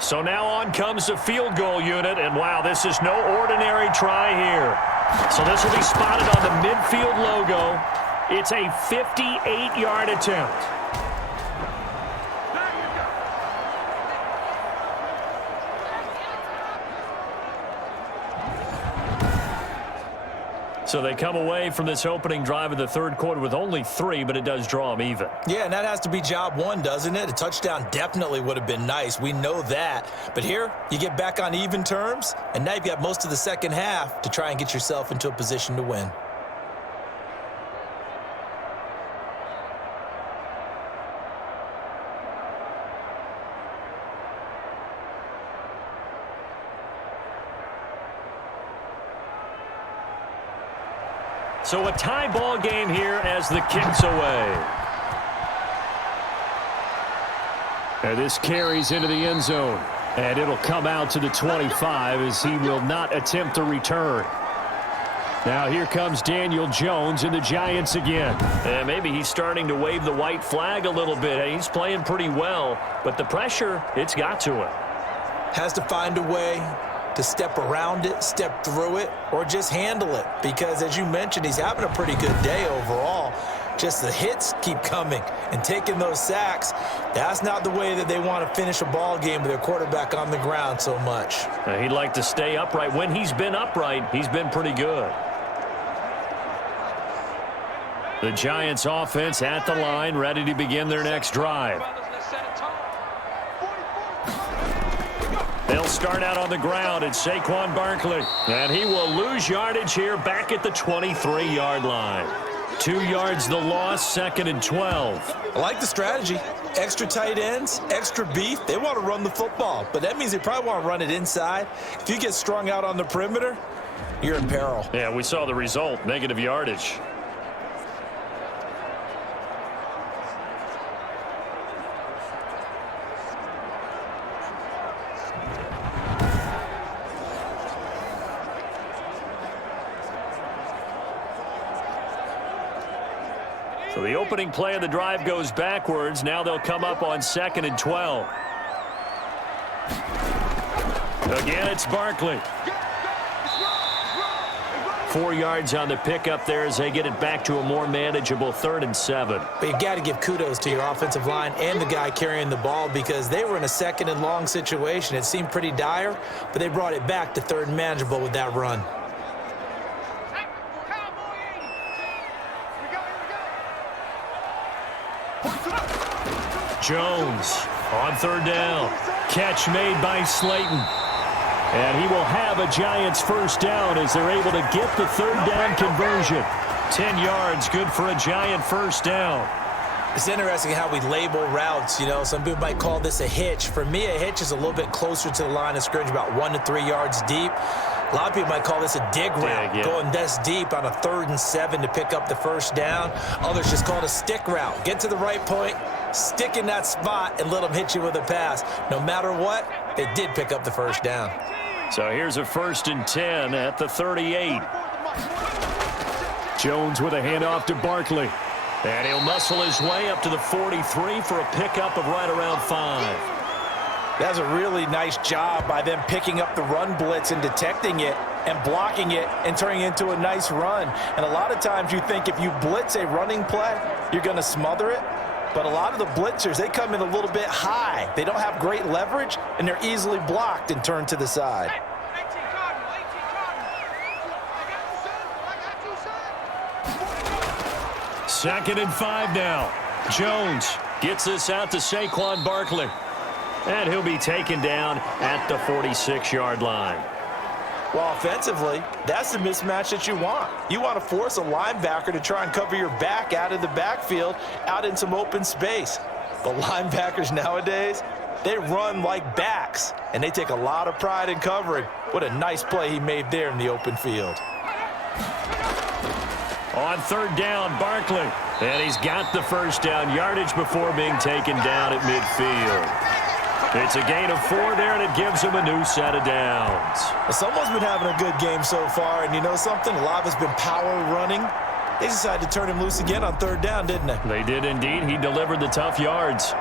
So now on comes the field goal unit, and wow, this is no ordinary try here. So this will be spotted on the midfield logo. It's a 58-yard attempt. So they come away from this opening drive of the 3rd quarter with only 3, but it does draw them even. Yeah, and that has to be job 1, doesn't it? A touchdown definitely would have been nice. We know that. But here, you get back on even terms, and now you've got most of the second half to try and get yourself into a position to win. So a tie ball game here as the kick's away. And this carries into the end zone. And it'll come out to the 25 as he will not attempt a return. Now here comes Daniel Jones and the Giants again. And maybe he's starting to wave the white flag a little bit. He's playing pretty well, but the pressure, it's got to him. Has to find a way to step around it, step through it, or just handle it. Because as you mentioned, he's having a pretty good day overall. Just the hits keep coming and taking those sacks. That's not the way that they want to finish a ball game with their quarterback on the ground so much. He'd like to stay upright. When he's been upright, he's been pretty good. The Giants offense at the line, ready to begin their next drive. They'll start out on the ground. It's Saquon Barkley. And he will lose yardage here back at the 23-yard line. 2 yards the loss, 2nd and 12. I like the strategy. Extra tight ends, extra beef. They want to run the football, but that means they probably want to run it inside. If you get strung out on the perimeter, you're in peril. Yeah, we saw the result, negative yardage. So the opening play of the drive goes backwards. Now they'll come up on 2nd and 12. Again, it's Barkley. 4 yards on the pickup there as they get it back to a more manageable 3rd and 7. But you've got to give kudos to your offensive line and the guy carrying the ball because they were in a 2nd and long situation. It seemed pretty dire, but they brought it back to 3rd and manageable with that run. Jones on 3rd down. Catch made by Slayton. And he will have a Giants 1st down as they're able to get the 3rd down conversion. 10 yards, good for a Giant 1st down. It's interesting how we label routes. You know, some people might call this a hitch. For me, a hitch is a little bit closer to the line of scrimmage, about 1 to 3 yards deep. A lot of people might call this a dig route, going this deep on a 3rd and 7 to pick up the 1st down. Others just call it a stick route. Get to the right point, stick in that spot, and let them hit you with a pass. No matter what, they did pick up the 1st down. So here's a 1st and 10 at the 38. Jones with a handoff to Barkley. And he'll muscle his way up to the 43 for a pickup of right around 5. That's a really nice job by them picking up the run blitz and detecting it and blocking it and turning it into a nice run. And a lot of times you think if you blitz a running play, you're going to smother it. But a lot of the blitzers, they come in a little bit high. They don't have great leverage, and they're easily blocked and turned to the side. Second and 5 now. Jones gets this out to Saquon Barkley. And he'll be taken down at the 46-yard line. Well, offensively, that's the mismatch that you want. You want to force a linebacker to try and cover your back out of the backfield, out in some open space. The linebackers nowadays, they run like backs, and they take a lot of pride in covering. What a nice play he made there in the open field. On 3rd down, Barkley. And he's got the 1st down yardage before being taken down at midfield. It's a gain of 4 there, and it gives him a new set of downs. Well, someone's been having a good game so far, and you know something? A lot of it's been power running. They decided to turn him loose again on 3rd down, didn't they? They did indeed. He delivered the tough yards.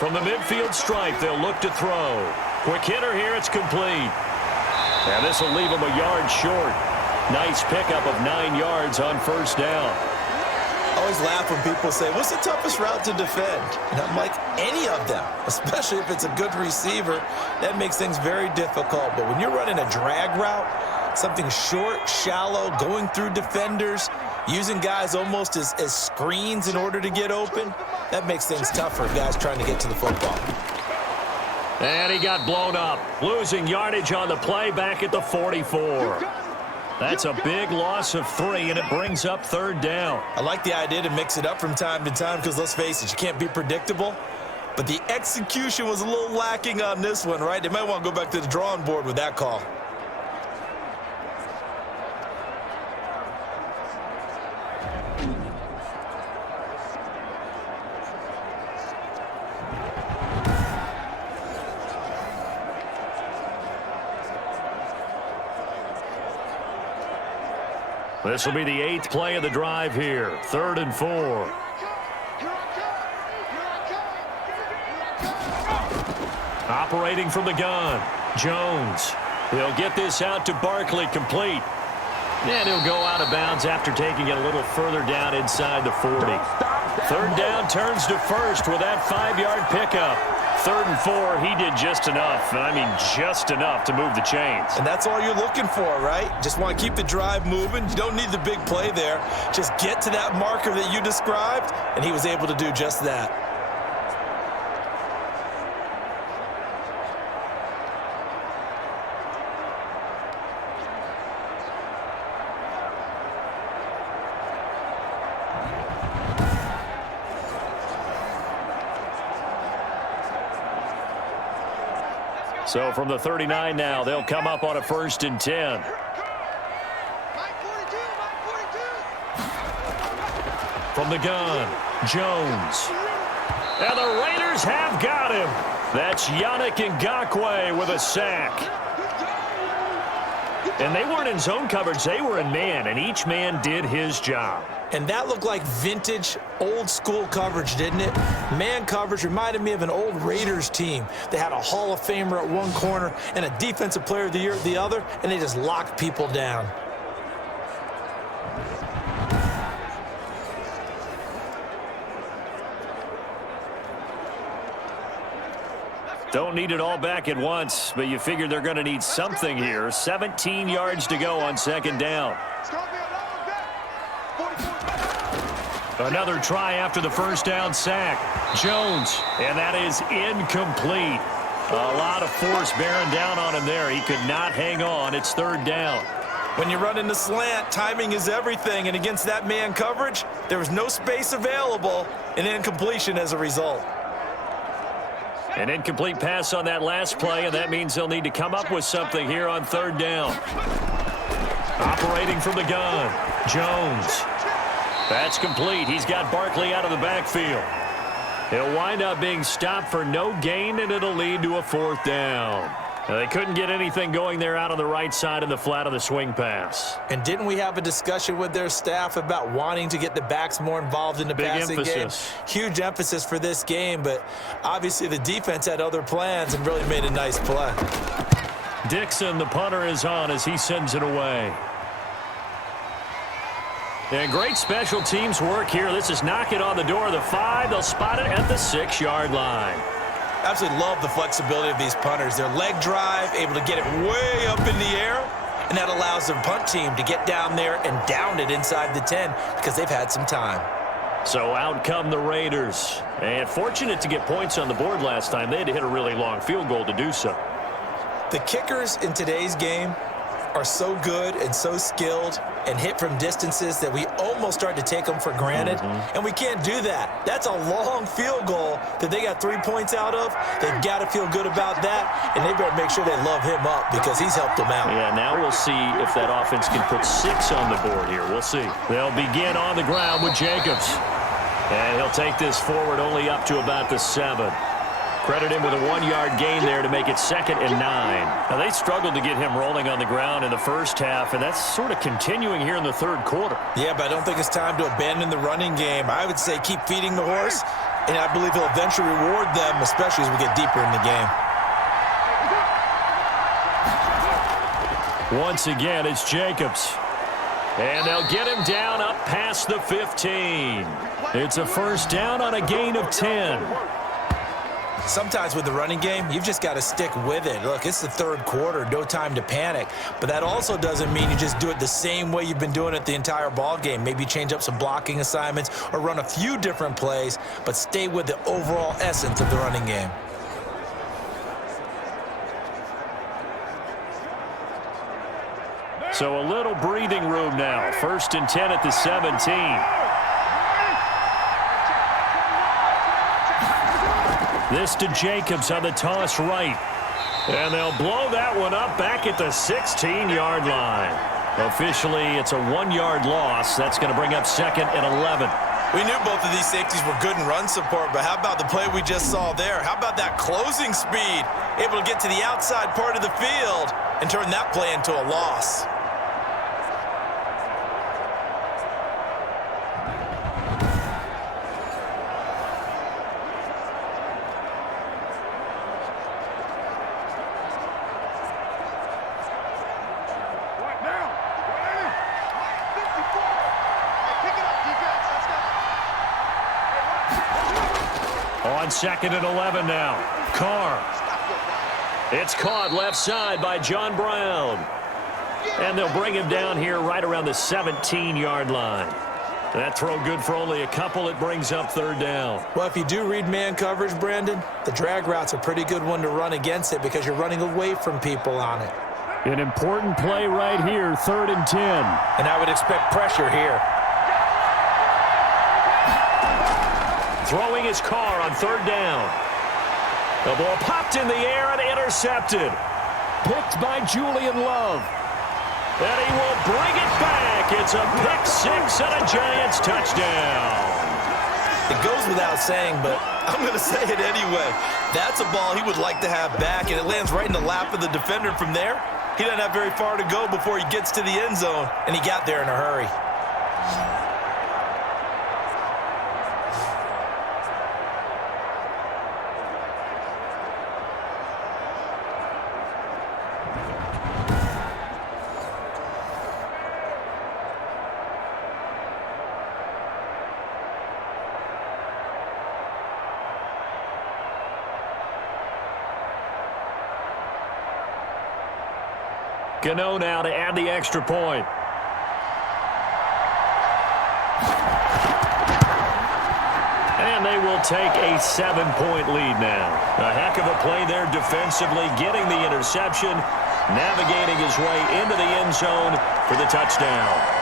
From the midfield stripe, they'll look to throw. Quick hitter here, it's complete. And this will leave him a yard short. Nice pickup of 9 yards on 1st down. I always laugh when people say, what's the toughest route to defend? And I'm like, any of them, especially if it's a good receiver. That makes things very difficult. But when you're running a drag route, something short, shallow, going through defenders, using guys almost as screens in order to get open, that makes things tougher, guys trying to get to the football. And he got blown up, losing yardage on the play back at the 44. That's a big loss of 3, and it brings up 3rd down. I like the idea to mix it up from time to time because, let's face it, you can't be predictable. But the execution was a little lacking on this one, right? They might want to go back to the drawing board with that call. This will be the 8th play of the drive here. 3rd and 4. Operating from the gun, Jones. He'll get this out to Barkley, complete. And he'll go out of bounds after taking it a little further down inside the 40. 3rd down turns to 1st with that 5-yard pickup. 3rd and 4, he did just enough, and I mean just enough to move the chains. And that's all you're looking for, right? Just want to keep the drive moving. You don't need the big play there. Just get to that marker that you described, and he was able to do just that. So from the 39 now, they'll come up on a 1st and 10. From the gun, Jones. And the Raiders have got him. That's Yannick Ngakoue with a sack. And they weren't in zone coverage. They were in man, and each man did his job. And that looked like vintage, old-school coverage, didn't it? Man coverage reminded me of an old Raiders team. They had a Hall of Famer at one corner and a Defensive Player of the Year at the other, and they just locked people down. Don't need it all back at once, but you figure they're going to need something here. 17 yards to go on second down. Another try after the first down sack. Jones, and that is incomplete. A lot of force bearing down on him there. He could not hang on. It's third down. When you run in the slant, timing is everything, and against that man coverage, there was no space available, and incompletion as a result. An incomplete pass on that last play, and that means they'll need to come up with something here on third down. Operating from the gun, Jones. That's complete. He's got Barkley out of the backfield. He'll wind up being stopped for no gain, and it'll lead to a fourth down. Now, they couldn't get anything going there out on the right side of the flat of the swing pass. And didn't we have a discussion with their staff about wanting to get the backs more involved in the passing game? Huge emphasis for this game, but obviously the defense had other plans and really made a nice play. Dixon, the punter, is on as he sends it away. And great special teams work here. This is knocking on the door of the 5. They'll spot it at the 6-yard line. Absolutely love the flexibility of these punters. Their leg drive, able to get it way up in the air, and that allows their punt team to get down there and down it inside the 10 because they've had some time. So out come the Raiders. And fortunate to get points on the board last time. They had to hit a really long field goal to do so. The kickers in today's game are so good and so skilled and hit from distances that we almost start to take them for granted, and we can't do that. That's a long field goal that they got 3 points out of. They've got to feel good about that, and they better make sure they love him up because he's helped them out. Yeah, now we'll see if that offense can put 6 on the board here. We'll see. They'll begin on the ground with Jacobs, and he'll take this forward only up to about the 7. Credit him with a 1-yard gain there to make it 2nd and 9. Now, they struggled to get him rolling on the ground in the first half, and that's sort of continuing here in the third quarter. Yeah, but I don't think it's time to abandon the running game. I would say keep feeding the horse, and I believe he'll eventually reward them, especially as we get deeper in the game. Once again, it's Jacobs. And they'll get him down up past the 15. It's a first down on a gain of 10. Sometimes with the running game, you've just got to stick with it. Look, it's the third quarter, no time to panic. But that also doesn't mean you just do it the same way you've been doing it the entire ball game. Maybe change up some blocking assignments or run a few different plays, but stay with the overall essence of the running game. So a little breathing room now. 1st and 10 at the 17. This to Jacobs on the toss right. And they'll blow that one up back at the 16-yard line. Officially, it's a 1-yard loss. That's going to bring up 2nd and 11. We knew both of these safeties were good in run support, but how about the play we just saw there? How about that closing speed? Able to get to the outside part of the field and turn that play into a loss. On 2nd and 11 now. Carr. It's caught left side by John Brown. And they'll bring him down here right around the 17-yard line. That throw good for only a couple. It brings up 3rd down. Well, if you do read man coverage, Brandon, the drag route's a pretty good one to run against it because you're running away from people on it. An important play right here, 3rd and 10. And I would expect pressure here. Throwing his Carr on 3rd down. The ball popped in the air and intercepted. Picked by Julian Love. And he will bring it back. It's a pick six and a Giants touchdown. It goes without saying, but I'm going to say it anyway. That's a ball he would like to have back, and it lands right in the lap of the defender from there. He doesn't have very far to go before he gets to the end zone, and he got there in a hurry. Gano now to add the extra point. And they will take a 7-point lead now. A heck of a play there defensively, getting the interception, navigating his way into the end zone for the touchdown.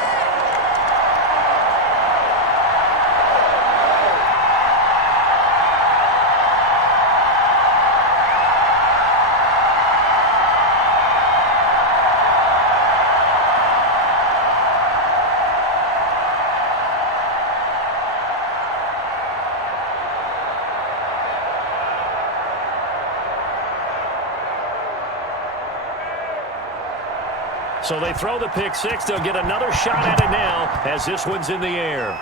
So they throw the pick six. They'll get another shot at it now as this one's in the air.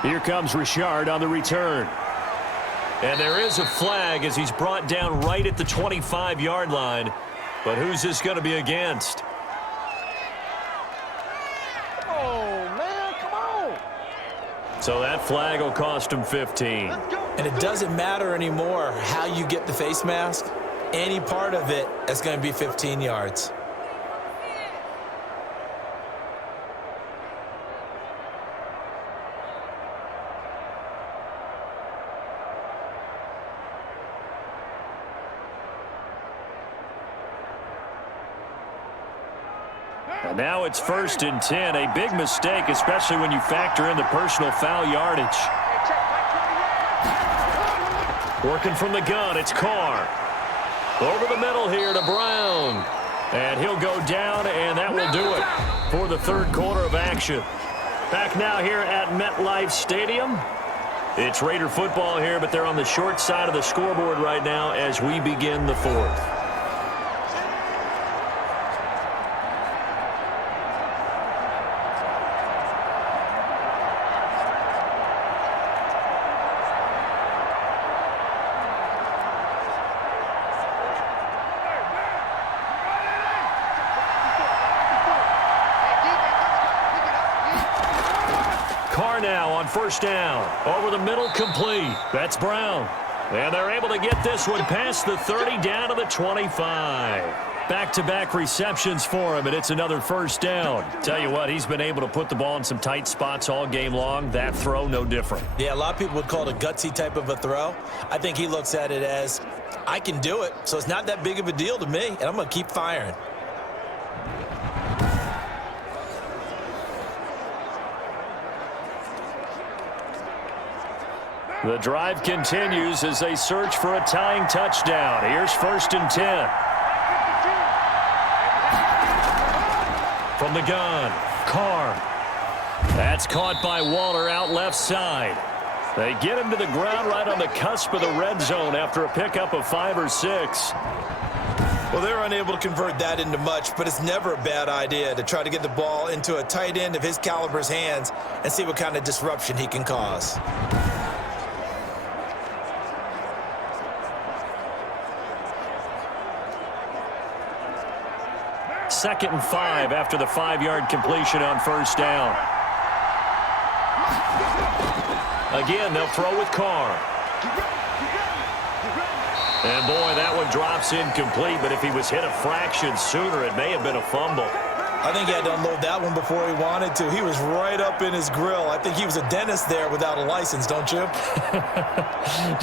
Here comes Richard on the return. And there is a flag as he's brought down right at the 25-yard line. But who's this going to be against? Oh, man, come on. So that flag will cost him 15. And it doesn't matter anymore how you get the face mask. Any part of it is going to be 15 yards. And now it's 1st and 10. A big mistake, especially when you factor in the personal foul yardage. Working from the gun, it's Carr. Over the middle here to Brown. And he'll go down, and that will do it for the third quarter of action. Back now here at MetLife Stadium. It's Raider football here, but they're on the short side of the scoreboard right now as we begin the fourth. First down, over the middle, complete. That's Brown. And they're able to get this one past the 30, down to the 25. Back-to-back receptions for him, and it's another first down. Tell you what, he's been able to put the ball in some tight spots all game long. That throw, no different. Yeah, a lot of people would call it a gutsy type of a throw. I think he looks at it as, I can do it, so it's not that big of a deal to me, and I'm going to keep firing. The drive continues as they search for a tying touchdown. Here's 1st and 10. From the gun, Carr. That's caught by Waller out left side. They get him to the ground right on the cusp of the red zone after a pickup of 5 or 6. Well, they're unable to convert that into much, but it's never a bad idea to try to get the ball into a tight end of his caliber's hands and see what kind of disruption he can cause. 2nd and 5 after the 5-yard completion on first down. Again, they'll throw with Carr. And boy, that one drops incomplete, but if he was hit a fraction sooner, it may have been a fumble. I think he had to unload that one before he wanted to. He was right up in his grill. I think he was a dentist there without a license, don't you?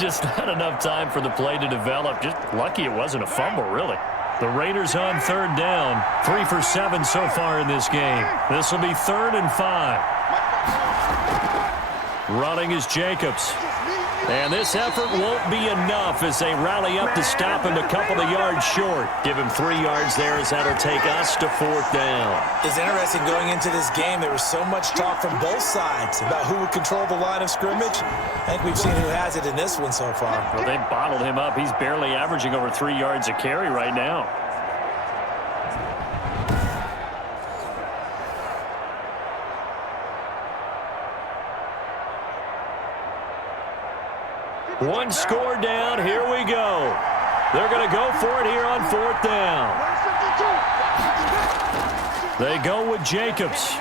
Just not enough time for the play to develop. Just lucky it wasn't a fumble, really. The Raiders on 3rd down. 3 for 7 so far in this game. This will be 3rd and 5. Running is Jacobs. And this effort won't be enough as they rally up to stop him a couple of yards short. Give him 3 yards there as that'll take us to 4th down. It's interesting going into this game. There was so much talk from both sides about who would control the line of scrimmage. I think we've seen who has it in this one so far. Well, they bottled him up. He's barely averaging over 3 yards a carry right now. One score down. Here we go. They're going to go for it here on 4th down. They go with Jacobs.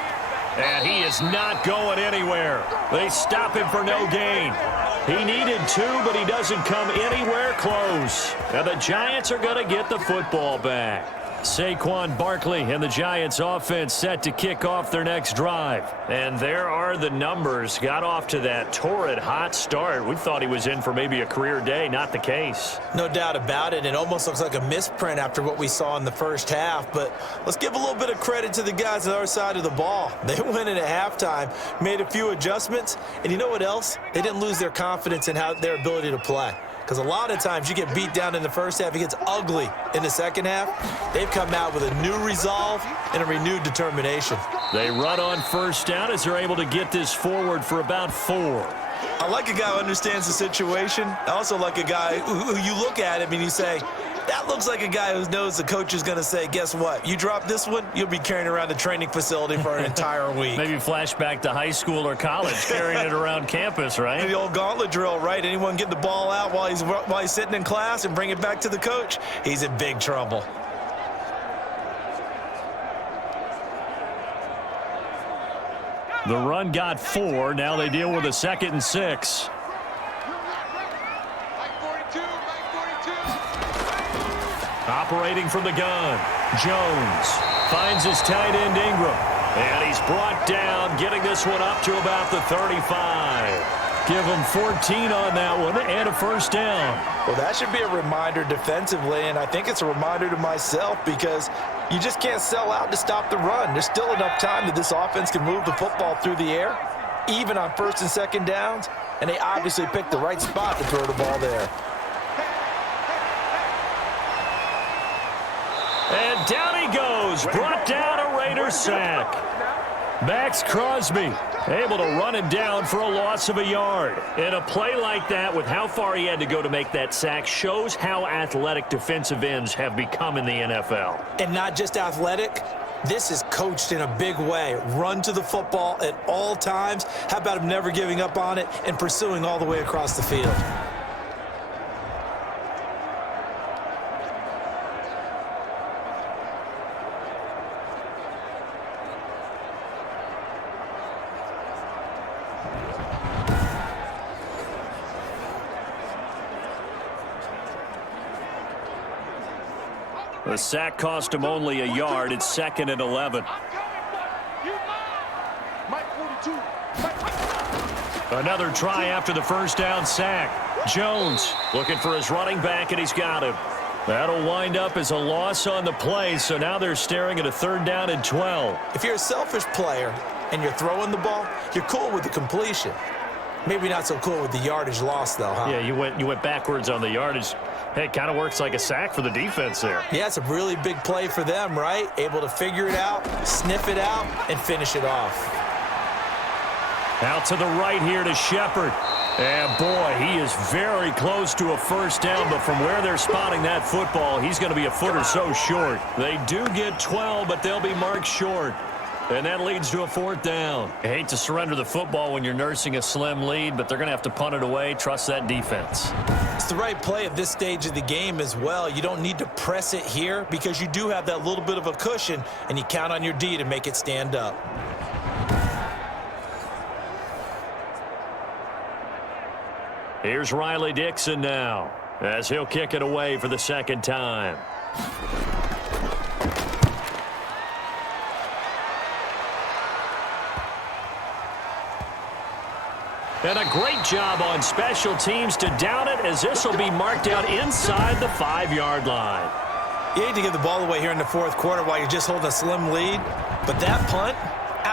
And he is not going anywhere. They stop him for no gain. He needed 2, but he doesn't come anywhere close. And the Giants are going to get the football back. Saquon Barkley and the Giants offense set to kick off their next drive. And there are the numbers. Got off to that torrid hot start. We thought he was in for maybe a career day. Not the case. No doubt about it. It almost looks like a misprint after what we saw in the first half. But let's give a little bit of credit to the guys on the other side of the ball. They went in at halftime, made a few adjustments. And you know what else? They didn't lose their confidence in their ability to play. Because a lot of times you get beat down in the first half, it gets ugly in the second half. They've come out with a new resolve and a renewed determination. They run on 1st down as they're able to get this forward for about 4. I like a guy who understands the situation. I also like a guy who you look at him and you say, that looks like a guy who knows the coach is going to say, guess what? You drop this one, you'll be carrying around the training facility for an entire week. Maybe flashback to high school or college, carrying it around campus, right? The old gauntlet drill, right? Anyone get the ball out while he's sitting in class and bring it back to the coach, he's in big trouble. The run got 4. Now they deal with a 2nd and 6. Operating from the gun, Jones finds his tight end Ingram. And he's brought down, getting this one up to about the 35. Give him 14 on that one and a 1st down. Well, that should be a reminder defensively, and I think it's a reminder to myself because you just can't sell out to stop the run. There's still enough time that this offense can move the football through the air, even on 1st and 2nd downs, and they obviously picked the right spot to throw the ball there. And down he goes, brought down a Raider sack. Max Crosby able to run him down for a loss of a yard. And a play like that with how far he had to go to make that sack shows how athletic defensive ends have become in the NFL. And not just athletic, this is coached in a big way. Run to the football at all times. How about him never giving up on it and pursuing all the way across the field? The sack cost him only a yard. It's 2nd and 11. Another try after the 1st down sack. Jones looking for his running back, and he's got him. That'll wind up as a loss on the play, so now they're staring at a 3rd down and 12. If you're a selfish player and you're throwing the ball, you're cool with the completion. Maybe not so cool with the yardage loss, though, huh? Yeah, you went backwards on the yardage. Hey, it kind of works like a sack for the defense there. Yeah, it's a really big play for them, right? Able to figure it out, sniff it out, and finish it off. Out to the right here to Shepard. And, boy, he is very close to a 1st down, but from where they're spotting that football, he's going to be a foot or so short. They do get 12, but they'll be marked short. And that leads to a 4th down. I hate to surrender the football when you're nursing a slim lead, but they're going to have to punt it away. Trust that defense. It's the right play at this stage of the game as well. You don't need to press it here because you do have that little bit of a cushion, and you count on your D to make it stand up. Here's Riley Dixon now as he'll kick it away for the 2nd time. And a great job on special teams to down it, as this will be marked out inside the 5-yard line. You hate to give the ball away here in the 4th quarter while you're just holding a slim lead, but that punt,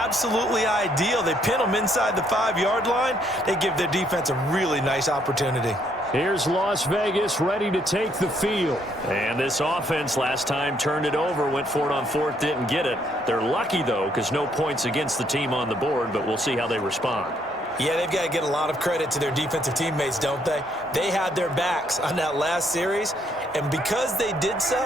absolutely ideal. They pin them inside the 5-yard line. They give their defense a really nice opportunity. Here's Las Vegas ready to take the field. And this offense last time turned it over, went for it on fourth, didn't get it. They're lucky, though, because no points against the team on the board, but we'll see how they respond. Yeah, they've got to get a lot of credit to their defensive teammates, don't they? They had their backs on that last series, and because they did so,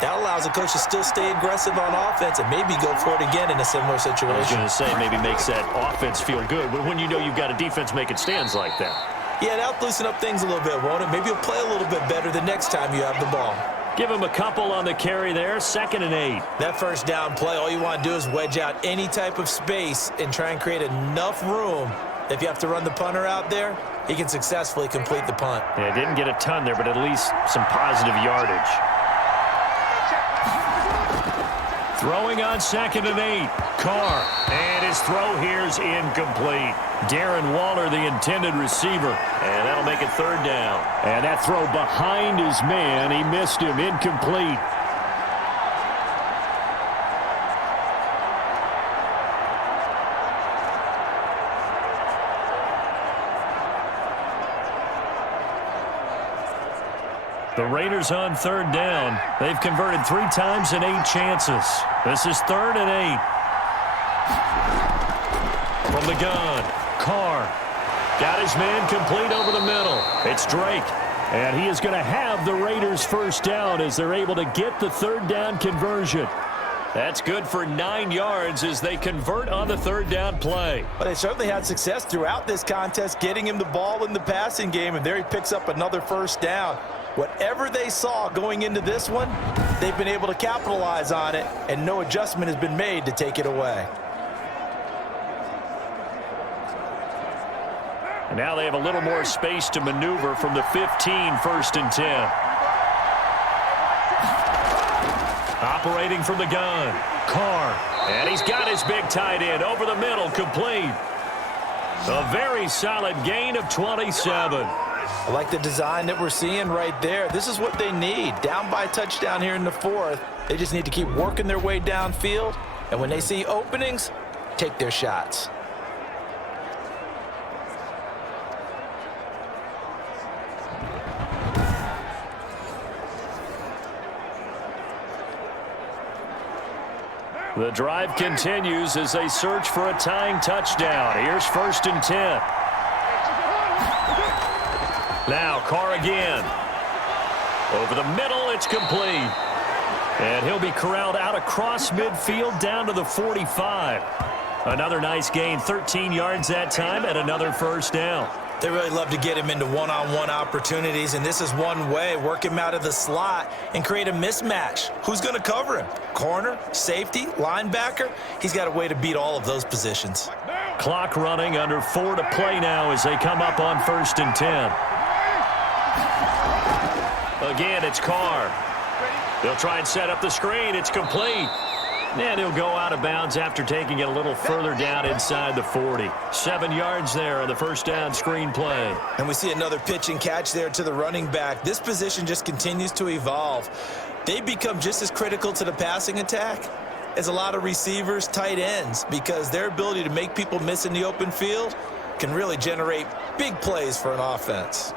that allows the coach to still stay aggressive on offense and maybe go for it again in a similar situation. I was going to say maybe makes that offense feel good, but when you know you've got a defense making stands like that. Yeah, that'll loosen up things a little bit, won't it? Maybe you'll play a little bit better the next time you have the ball. Give him a couple on the carry there, 2nd and 8. That first down play, all you want to do is wedge out any type of space and try and create enough room. If you have to run the punter out there, he can successfully complete the punt. Yeah, didn't get a ton there, but at least some positive yardage. Throwing on 2nd and 8. Carr. And his throw here is incomplete. Darren Waller, the intended receiver. And that'll make it 3rd down. And that throw behind his man. He missed him. Incomplete. The Raiders on 3rd down. They've converted 3 times in 8 chances. This is 3rd and 8. From the gun, Carr. Got his man complete over the middle. It's Drake. And he is going to have the Raiders' first down as they're able to get the 3rd down conversion. That's good for 9 yards as they convert on the 3rd down play. But they certainly had success throughout this contest, getting him the ball in the passing game, and there he picks up another first down. Whatever they saw going into this one, they've been able to capitalize on it, and no adjustment has been made to take it away. And now they have a little more space to maneuver from the 15, 1st and 10. Operating from the gun, Carr. And he's got his big tight end over the middle, complete. A very solid gain of 27. I like the design that we're seeing right there. This is what they need. Down by a touchdown here in the 4th. They just need to keep working their way downfield. And when they see openings, take their shots. The drive continues as they search for a tying touchdown. Here's 1st and 10. Now Carr again. Over the middle, it's complete. And he'll be corralled out across midfield down to the 45. Another nice gain, 13 yards that time, and another first down. They really love to get him into one-on-one opportunities, and this is one way. Work him out of the slot and create a mismatch. Who's going to cover him? Corner, safety, linebacker? He's got a way to beat all of those positions. Clock running, under 4 to play now as they come up on 1st and 10. Again, it's Carr. They'll try and set up the screen. It's complete. And he'll go out of bounds after taking it a little further down inside the 40. 7 yards there on the first down screen play. And we see another pitch and catch there to the running back. This position just continues to evolve. They become just as critical to the passing attack as a lot of receivers, tight ends, because their ability to make people miss in the open field can really generate big plays for an offense.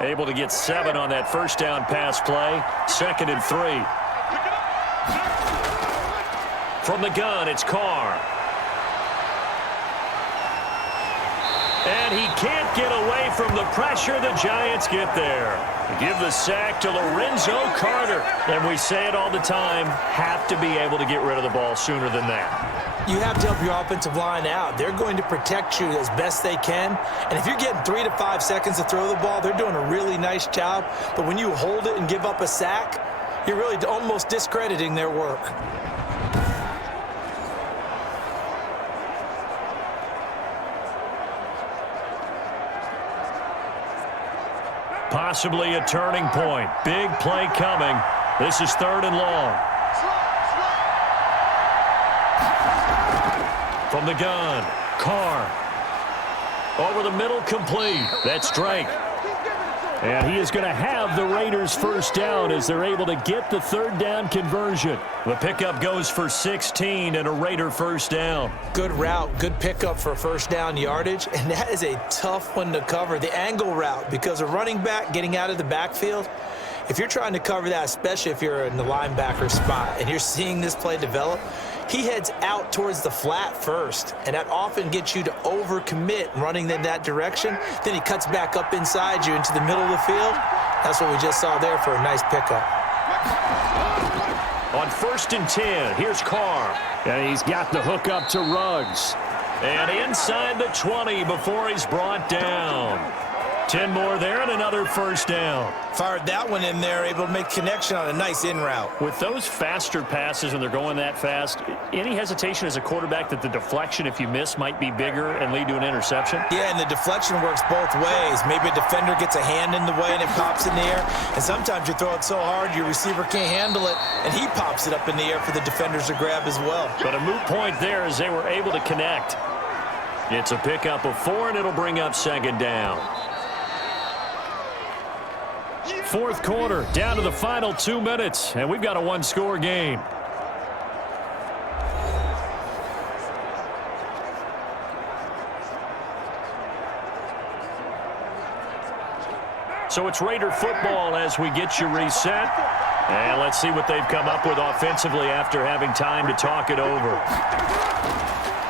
Able to get 7 on that first down pass play. 2nd and 3. From the gun, it's Carr. And he can't get away from the pressure. The Giants get there. Give the sack to Lorenzo Carter. And we say it all the time, have to be able to get rid of the ball sooner than that. You have to help your offensive line out. They're going to protect you as best they can. And if you're getting 3 to 5 seconds to throw the ball, they're doing a really nice job. But when you hold it and give up a sack, you're really almost discrediting their work. Possibly a turning point. Big play coming. This is 3rd and long. From the gun, Carr. Over the middle, complete. That's Drake. And he is going to have the Raiders first down as they're able to get the third down conversion. The pickup goes for 16 and a Raider first down. Good route, good pickup for first down yardage, and that is a tough one to cover. The angle route, because a running back getting out of the backfield, if you're trying to cover that, especially if you're in the linebacker spot and you're seeing this play develop, he heads out towards the flat first, and that often gets you to overcommit running in that direction. Then he cuts back up inside you into the middle of the field. That's what we just saw there for a nice pickup. On 1st and 10, here's Carr. And he's got the hook up to Ruggs. And inside the 20 before he's brought down. 10 more there and another first down. Fired that one in there, able to make connection on a nice in route. With those faster passes when they're going that fast, any hesitation as a quarterback that the deflection, if you miss, might be bigger and lead to an interception? Yeah, and the deflection works both ways. Maybe a defender gets a hand in the way and it pops in the air. And sometimes you throw it so hard your receiver can't handle it, and he pops it up in the air for the defenders to grab as well. But a moot point there as they were able to connect. It's a pickup of 4, and it'll bring up 2nd down. 4th quarter, down to the final 2 minutes, and we've got a one-score game. So it's Raider football as we get you reset. And let's see what they've come up with offensively after having time to talk it over.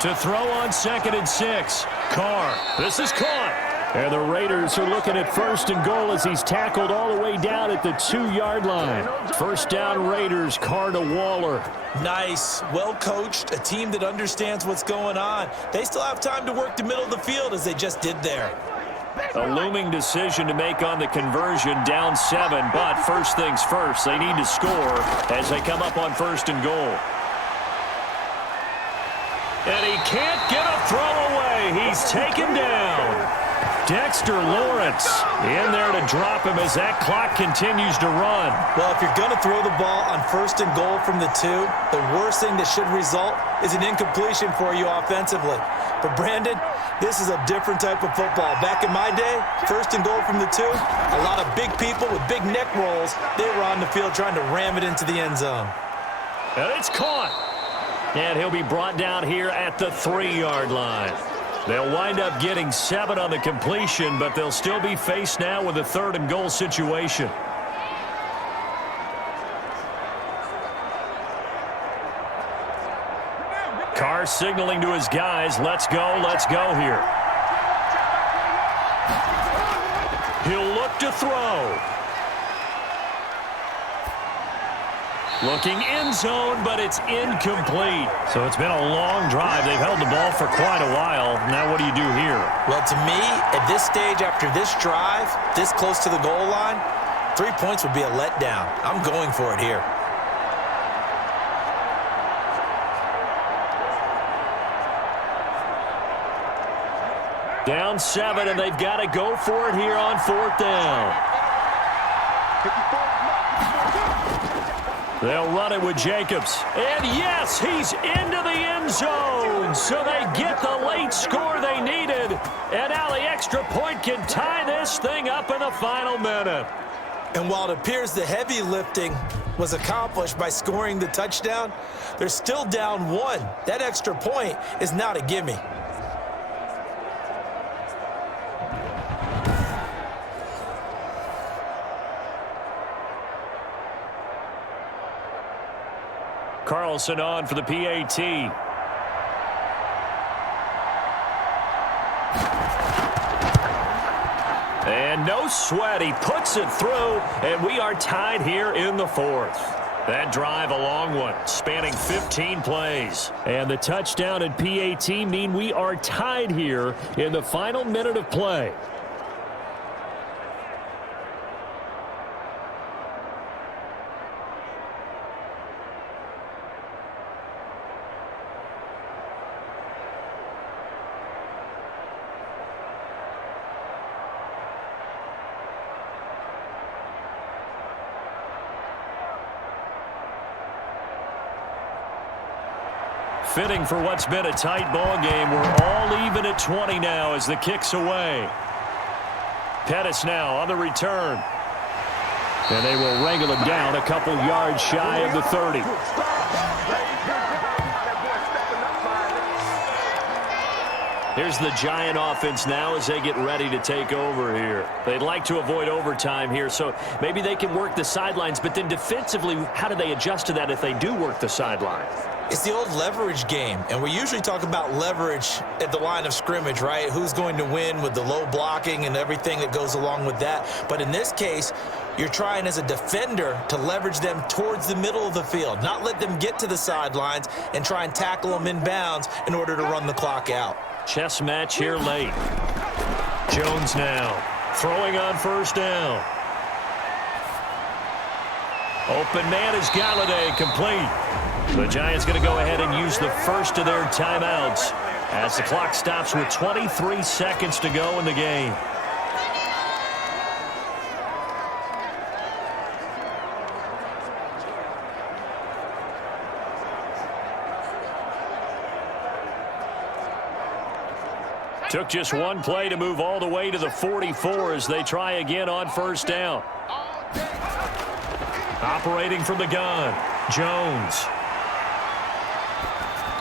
To throw on 2nd and 6. Carr. This is caught. And the Raiders are looking at 1st and goal as he's tackled all the way down at the 2-yard line. First down Raiders, Carr to Waller. Nice, well coached, a team that understands what's going on. They still have time to work the middle of the field as they just did there. A looming decision to make on the conversion, down 7, but first things first, they need to score as they come up on 1st and goal. And he can't get a throw away. He's taken down. Dexter Lawrence in there to drop him as that clock continues to run. Well, if you're going to throw the ball on 1st and goal from the 2, the worst thing that should result is an incompletion for you offensively. But Brandon, this is a different type of football. Back in my day, 1st and goal from the 2, a lot of big people with big neck rolls, they were on the field trying to ram it into the end zone. And it's caught. And he'll be brought down here at the 3-yard line. They'll wind up getting 7 on the completion, but they'll still be faced now with a 3rd and goal situation. Carr signaling to his guys, let's go here. He'll look to throw. Looking end zone, but it's incomplete. So it's been a long drive. They've held the ball for quite a while. Now what do you do here? Well, to me, at this stage, after this drive, this close to the goal line, 3 points would be a letdown. I'm going for it here. Down 7, and they've got to go for it here on 4th down. They'll run it with Jacobs. And yes, he's into the end zone. So they get the late score they needed. And now the extra point can tie this thing up in the final minute. And while it appears the heavy lifting was accomplished by scoring the touchdown, they're still down 1. That extra point is not a gimme. Carlson on for the PAT. And no sweat. He puts it through, and we are tied here in the 4th. That drive, a long one, spanning 15 plays. And the touchdown and PAT mean we are tied here in the final minute of play. Fitting for what's been a tight ball game. We're all even at 20 now as the kick's away. Pettis now on the return. And they will wrangle him down a couple yards shy of the 30. Here's the Giant offense now as they get ready to take over here. They'd like to avoid overtime here, so maybe they can work the sidelines, but then defensively, how do they adjust to that if they do work the sidelines? It's the old leverage game, and we usually talk about leverage at the line of scrimmage, right? Who's going to win with the low blocking and everything that goes along with that. But in this case, you're trying as a defender to leverage them towards the middle of the field, not let them get to the sidelines and try and tackle them in bounds in order to run the clock out. Chess match here late. Jones now throwing on first down. Open man is Galladay, complete. The Giants going to go ahead and use the first of their timeouts as the clock stops with 23 seconds to go in the game. Took just one play to move all the way to the 44 as they try again on first down. Operating from the gun, Jones.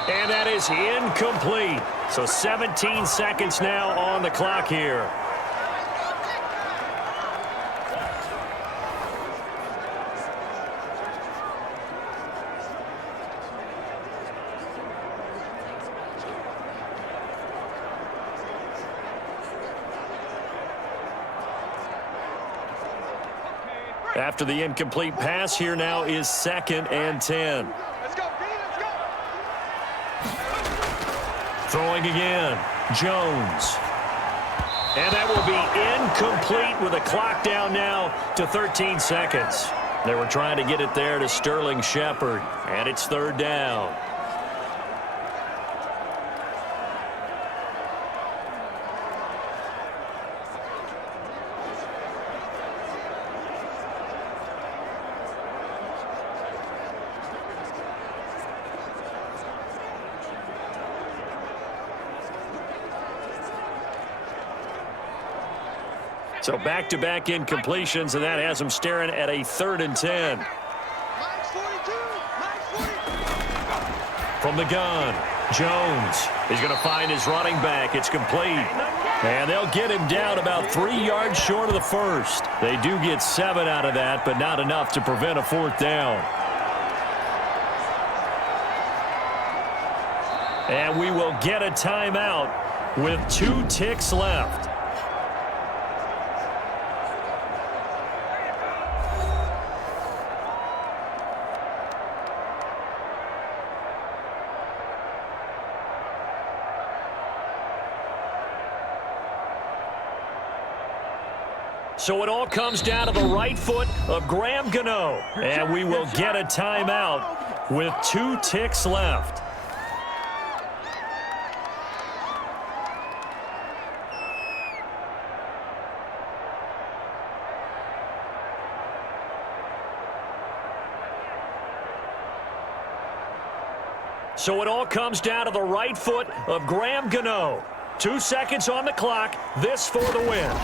And that is incomplete. So 17 seconds now on the clock here. After the incomplete pass, here now is 2nd and 10. Let's go, let's go. Throwing again, Jones. And that will be incomplete with a clock down now to 13 seconds. They were trying to get it there to Sterling Shepard, and it's 3rd down. So back-to-back incompletions, and that has them staring at a 3rd and 10. From the gun, Jones is going to find his running back. It's complete. And they'll get him down about 3 yards short of the first. They do get 7 out of that, but not enough to prevent a 4th down. And we will get a timeout with 2 ticks left. So it all comes down to the right foot of Graham Gano. And we will get a timeout with 2 ticks left. So it all comes down to the right foot of Graham Gano. 2 seconds on the clock. This for the win.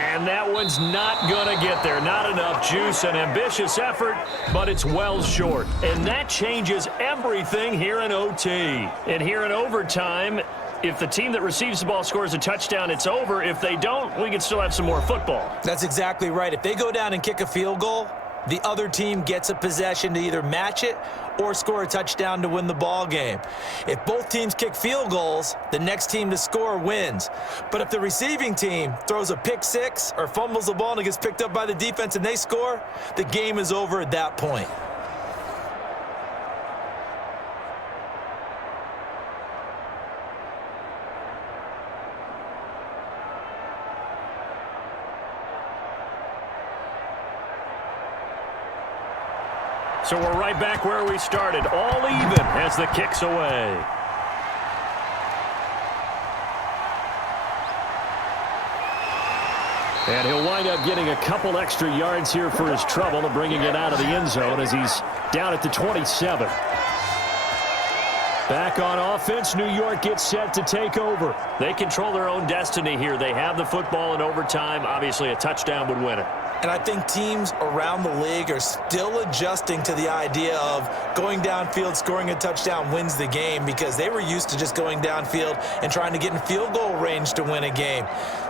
And that one's not going to get there. Not enough juice. An ambitious effort, but it's well short. And that changes everything here in OT. And here in overtime, if the team that receives the ball scores a touchdown, it's over. If they don't, we can still have some more football. That's exactly right. If they go down and kick a field goal, the other team gets a possession to either match it or score a touchdown to win the ball game. If both teams kick field goals, the next team to score wins. But if the receiving team throws a pick six or fumbles the ball and it gets picked up by the defense and they score, the game is over at that point. So we're right back where we started, all even as the kick's away. And he'll wind up getting a couple extra yards here for his trouble and bringing it out of the end zone as he's down at the 27. Back on offense, New York gets set to take over. They control their own destiny here. They have the football in overtime. Obviously, a touchdown would win it. And I think teams around the league are still adjusting to the idea of going downfield, scoring a touchdown wins the game, because they were used to just going downfield and trying to get in field goal range to win a game.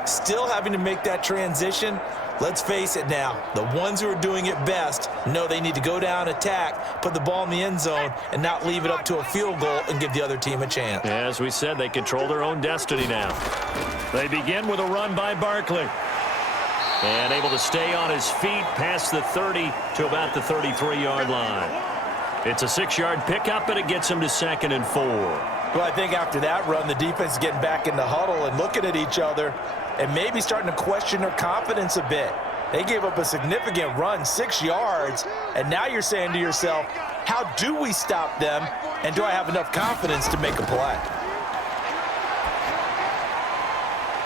Still having to make that transition. Let's face it now, the ones who are doing it best know they need to go down, attack, put the ball in the end zone, and not leave it up to a field goal and give the other team a chance. As we said, they control their own destiny now. They begin with a run by Barkley. And able to stay on his feet past the 30 to about the 33-yard line. It's a 6-yard pickup, and it gets him to 2nd and 4. Well, I think after that run, the defense is getting back in the huddle and looking at each other and maybe starting to question their confidence a bit. They gave up a significant run, 6 yards, and now you're saying to yourself, how do we stop them, and do I have enough confidence to make a play?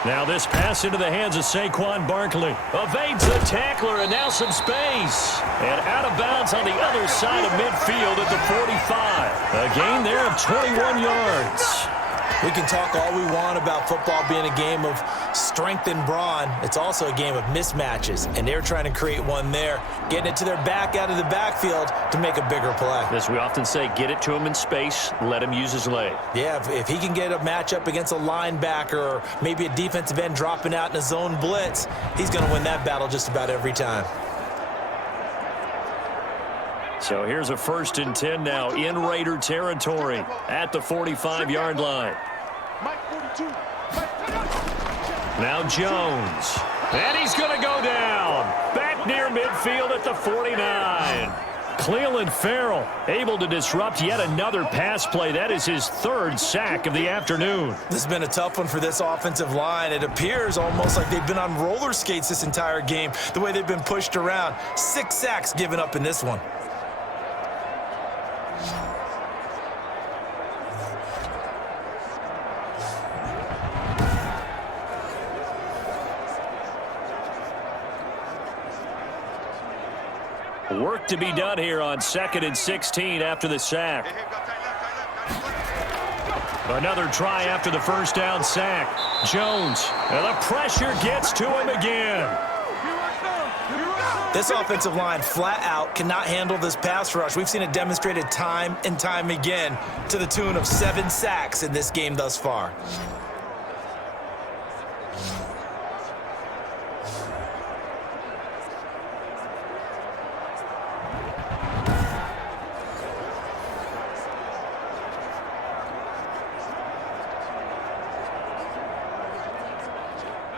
Now this pass into the hands of Saquon Barkley. Evades the tackler, and now some space. And out of bounds on the other side of midfield at the 45. A gain there of 21 yards. We can talk all we want about football being a game of strength and brawn. It's also a game of mismatches, and they're trying to create one there, getting it to their back out of the backfield to make a bigger play. As we often say, get it to him in space, let him use his leg. Yeah, if he can get a matchup against a linebacker or maybe a defensive end dropping out in a zone blitz, he's going to win that battle just about every time. So here's a 1st and 10 now in Raider territory at the 45-yard line. Now Jones. And he's going to go down. Back near midfield at the 49. Clelin Ferrell able to disrupt yet another pass play. That is his 3rd sack of the afternoon. This has been a tough one for this offensive line. It appears almost like they've been on roller skates this entire game, the way they've been pushed around. 6 sacks given up in this one. Work to be done here on 2nd and 16 after the sack. Another try after the 1st down sack. Jones, and the pressure gets to him again. This offensive line flat out cannot handle this pass rush. We've seen it demonstrated time and time again to the tune of 7 sacks in this game thus far.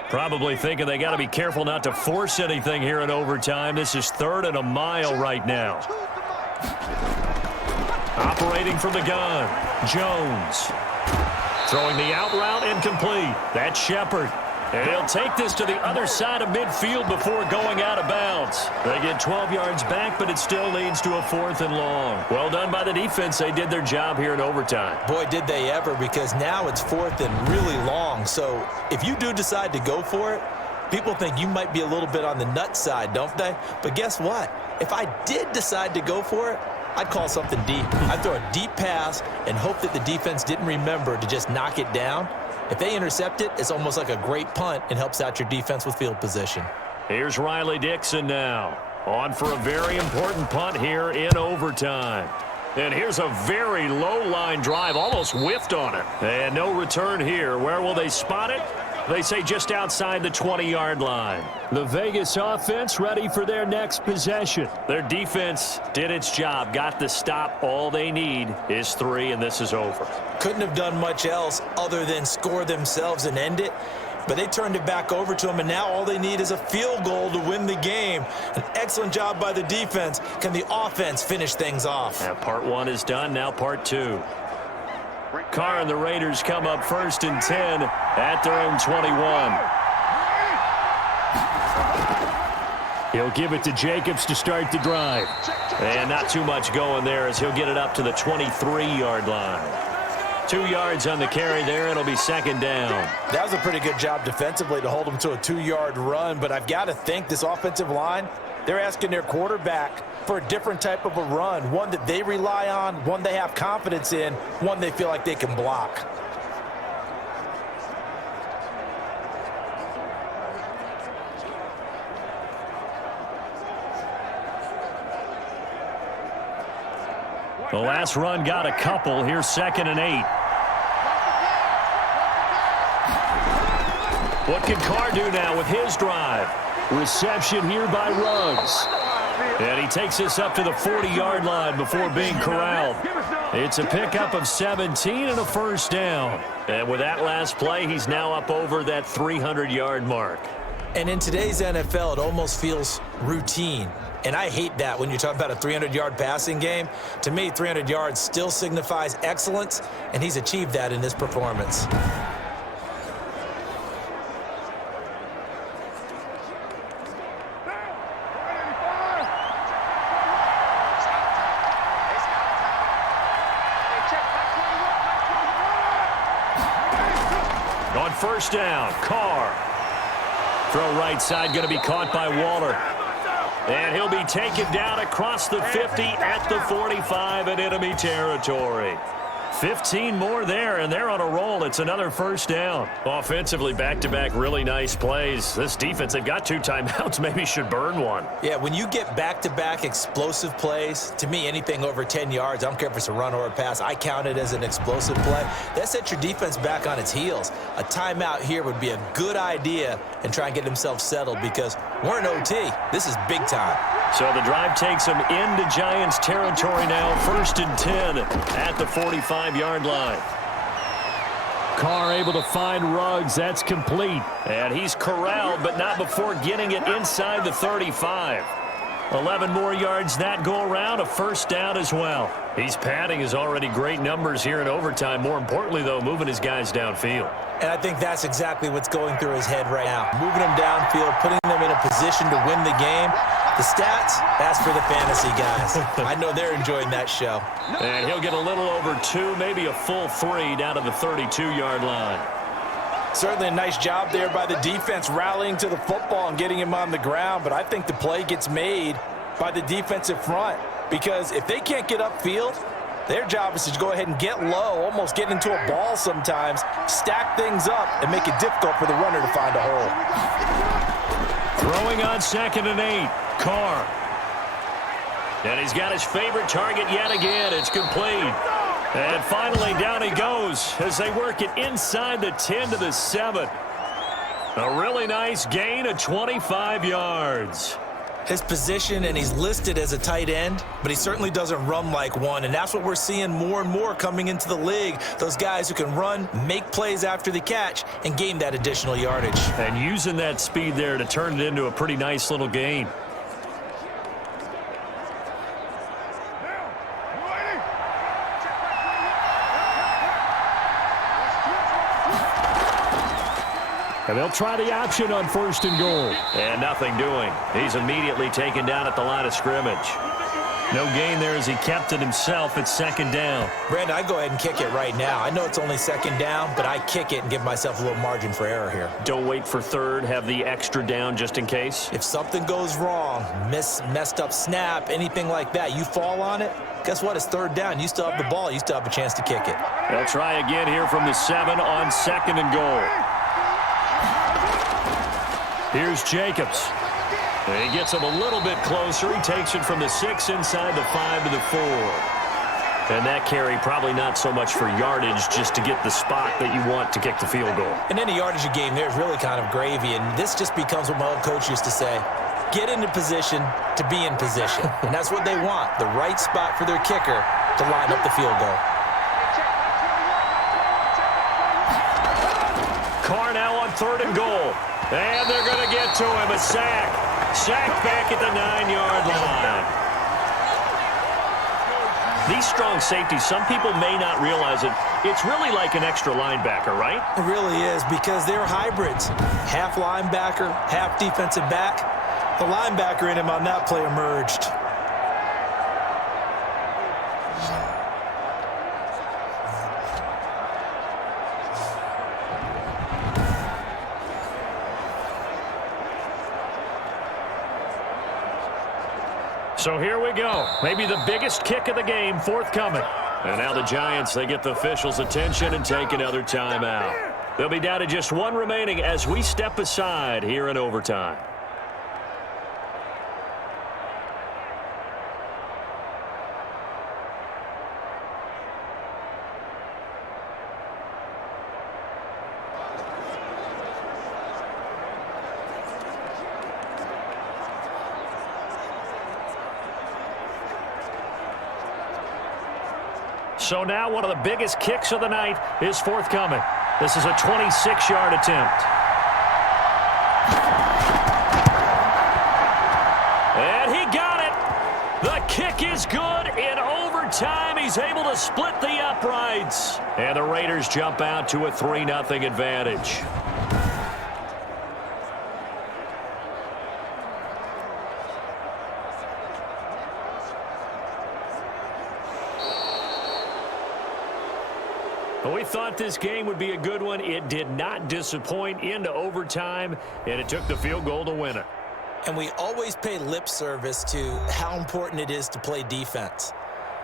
Probably thinking they got to be careful not to force anything here in overtime. This is 3rd and a mile right now. Operating from the gun, Jones. Throwing the out route incomplete. That's Shepard. And he'll take this to the other side of midfield before going out of bounds. They get 12 yards back, but it still leads to a 4th and long. Well done by the defense. They did their job here in overtime. Boy, did they ever, because now it's 4th and really long. So if you do decide to go for it, people think you might be a little bit on the nut side, don't they? But guess what? If I did decide to go for it, I'd call something deep. I'd throw a deep pass and hope that the defense didn't remember to just knock it down. If they intercept it, it's almost like a great punt and helps out your defense with field position. Here's Riley Dixon now. On for a very important punt here in overtime. And here's a very low line drive, almost whiffed on it. And no return here. Where will they spot it? They say just outside the 20-yard line. The Vegas offense ready for their next possession. Their defense did its job, got the stop. All they need is 3, and this is over. Couldn't have done much else other than score themselves and end it. But they turned it back over to them, and now all they need is a field goal to win the game. An excellent job by the defense. Can the offense finish things off? Now part 1 is done, now part 2. Carr and the Raiders come up 1st and 10 at their own 21. He'll give it to Jacobs to start the drive. And not too much going there as he'll get it up to the 23-yard line. 2 yards on the carry there. It'll be second down. That was a pretty good job defensively to hold them to a 2-yard run, but I've got to think this offensive line, they're asking their quarterback for a different type of a run, one that they rely on, one they have confidence in, one they feel like they can block. The last run got a couple. Here's 2nd and 8. What can Carr do now with his drive? Reception here by Ruggs. And he takes us up to the 40-yard line before being corralled. It's a pickup of 17 and a first down. And with that last play, he's now up over that 300-yard mark. And in today's NFL, it almost feels routine. And I hate that when you talk about a 300-yard passing game. To me, 300 yards still signifies excellence, and he's achieved that in this performance. On first down, Carr. Throw right side, going to be caught by Waller. And he'll be taken down across the 50 at the 45 in enemy territory. 15 more there, and they're on a roll. It's another first down. Offensively, back-to-back really nice plays. This defense, they've got 2 timeouts, maybe should burn one. Yeah, when you get back-to-back explosive plays, to me, anything over 10 yards, I don't care if it's a run or a pass, I count it as an explosive play. That sets your defense back on its heels. A timeout here would be a good idea and try and get themselves settled because we're in OT. This is big time. So the drive takes them into Giants territory now. 1st and 10 at the 45-yard line. Carr able to find Ruggs. That's complete. And he's corralled, but not before getting it inside the 35. 11 more yards that go around. A first down as well. He's padding his already great numbers here in overtime. More importantly, though, moving his guys downfield. And I think that's exactly what's going through his head right now. Moving them downfield, putting them in a position to win the game. The stats, that's for the fantasy guys. I know they're enjoying that show. And he'll get a little over 2, maybe a full 3 down to the 32-yard line. Certainly a nice job there by the defense rallying to the football and getting him on the ground, but I think the play gets made by the defensive front because if they can't get upfield, their job is to go ahead and get low, almost get into a ball sometimes, stack things up, and make it difficult for the runner to find a hole. Throwing on 2nd and 8, Carr. And he's got his favorite target yet again. It's complete. And finally, down he goes as they work it inside the 10 to the 7. A really nice gain of 25 yards. His position, and he's listed as a tight end, but he certainly doesn't run like one, and that's what we're seeing more and more coming into the league. Those guys who can run, make plays after the catch, and gain that additional yardage. And using that speed there to turn it into a pretty nice little gain. And they'll try the option on 1st and goal. And nothing doing. He's immediately taken down at the line of scrimmage. No gain there as he kept it himself at 2nd down. Brandon, I go ahead and kick it right now. I know it's only 2nd down, but I kick it and give myself a little margin for error here. Don't wait for 3rd. Have the extra down just in case. If something goes wrong, messed up snap, anything like that, you fall on it, guess what? It's 3rd down. You still have the ball. You still have a chance to kick it. They'll try again here from the 7 on 2nd and goal. Here's Jacobs. And he gets him a little bit closer. He takes it from the 6 inside the 5 to the 4. And that carry probably not so much for yardage, just to get the spot that you want to kick the field goal. And any yardage you gain there is really kind of gravy. And this just becomes what my old coach used to say. Get into position to be in position. And that's what they want, the right spot for their kicker to line up the field goal. Carr now on 3rd and goal. And they're going to get to him. A sack. Sack back at the 9-yard line. These strong safeties, some people may not realize it. It's really like an extra linebacker, right? It really is because they're hybrids. Half linebacker, half defensive back. The linebacker in him on that play emerged. So here we go. Maybe the biggest kick of the game forthcoming. And now the Giants, they get the officials' attention and take another timeout. They'll be down to just one remaining as we step aside here in overtime. So now one of the biggest kicks of the night is forthcoming. This is a 26-yard attempt. And he got it. The kick is good. In overtime, he's able to split the uprights. And the Raiders jump out to a 3-0 advantage. We thought this game would be a good one. It did not disappoint into overtime, and it took the field goal to win it. And we always pay lip service to how important it is to play defense.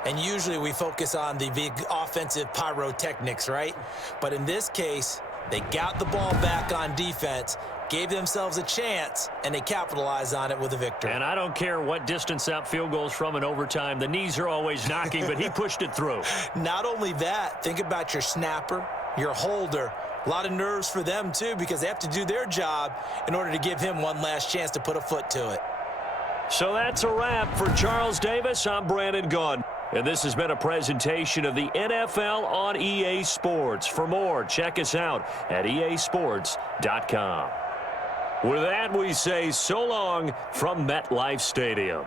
And usually we focus on the big offensive pyrotechnics, right? But in this case, they got the ball back on defense, gave themselves a chance, and they capitalized on it with a victory. And I don't care what distance that field goes from in overtime. The knees are always knocking, but he pushed it through. Not only that, think about your snapper, your holder. A lot of nerves for them, too, because they have to do their job in order to give him one last chance to put a foot to it. So that's a wrap for Charles Davis. I'm Brandon Gaudin. And this has been a presentation of the NFL on EA Sports. For more, check us out at easports.com. With that, we say so long from MetLife Stadium.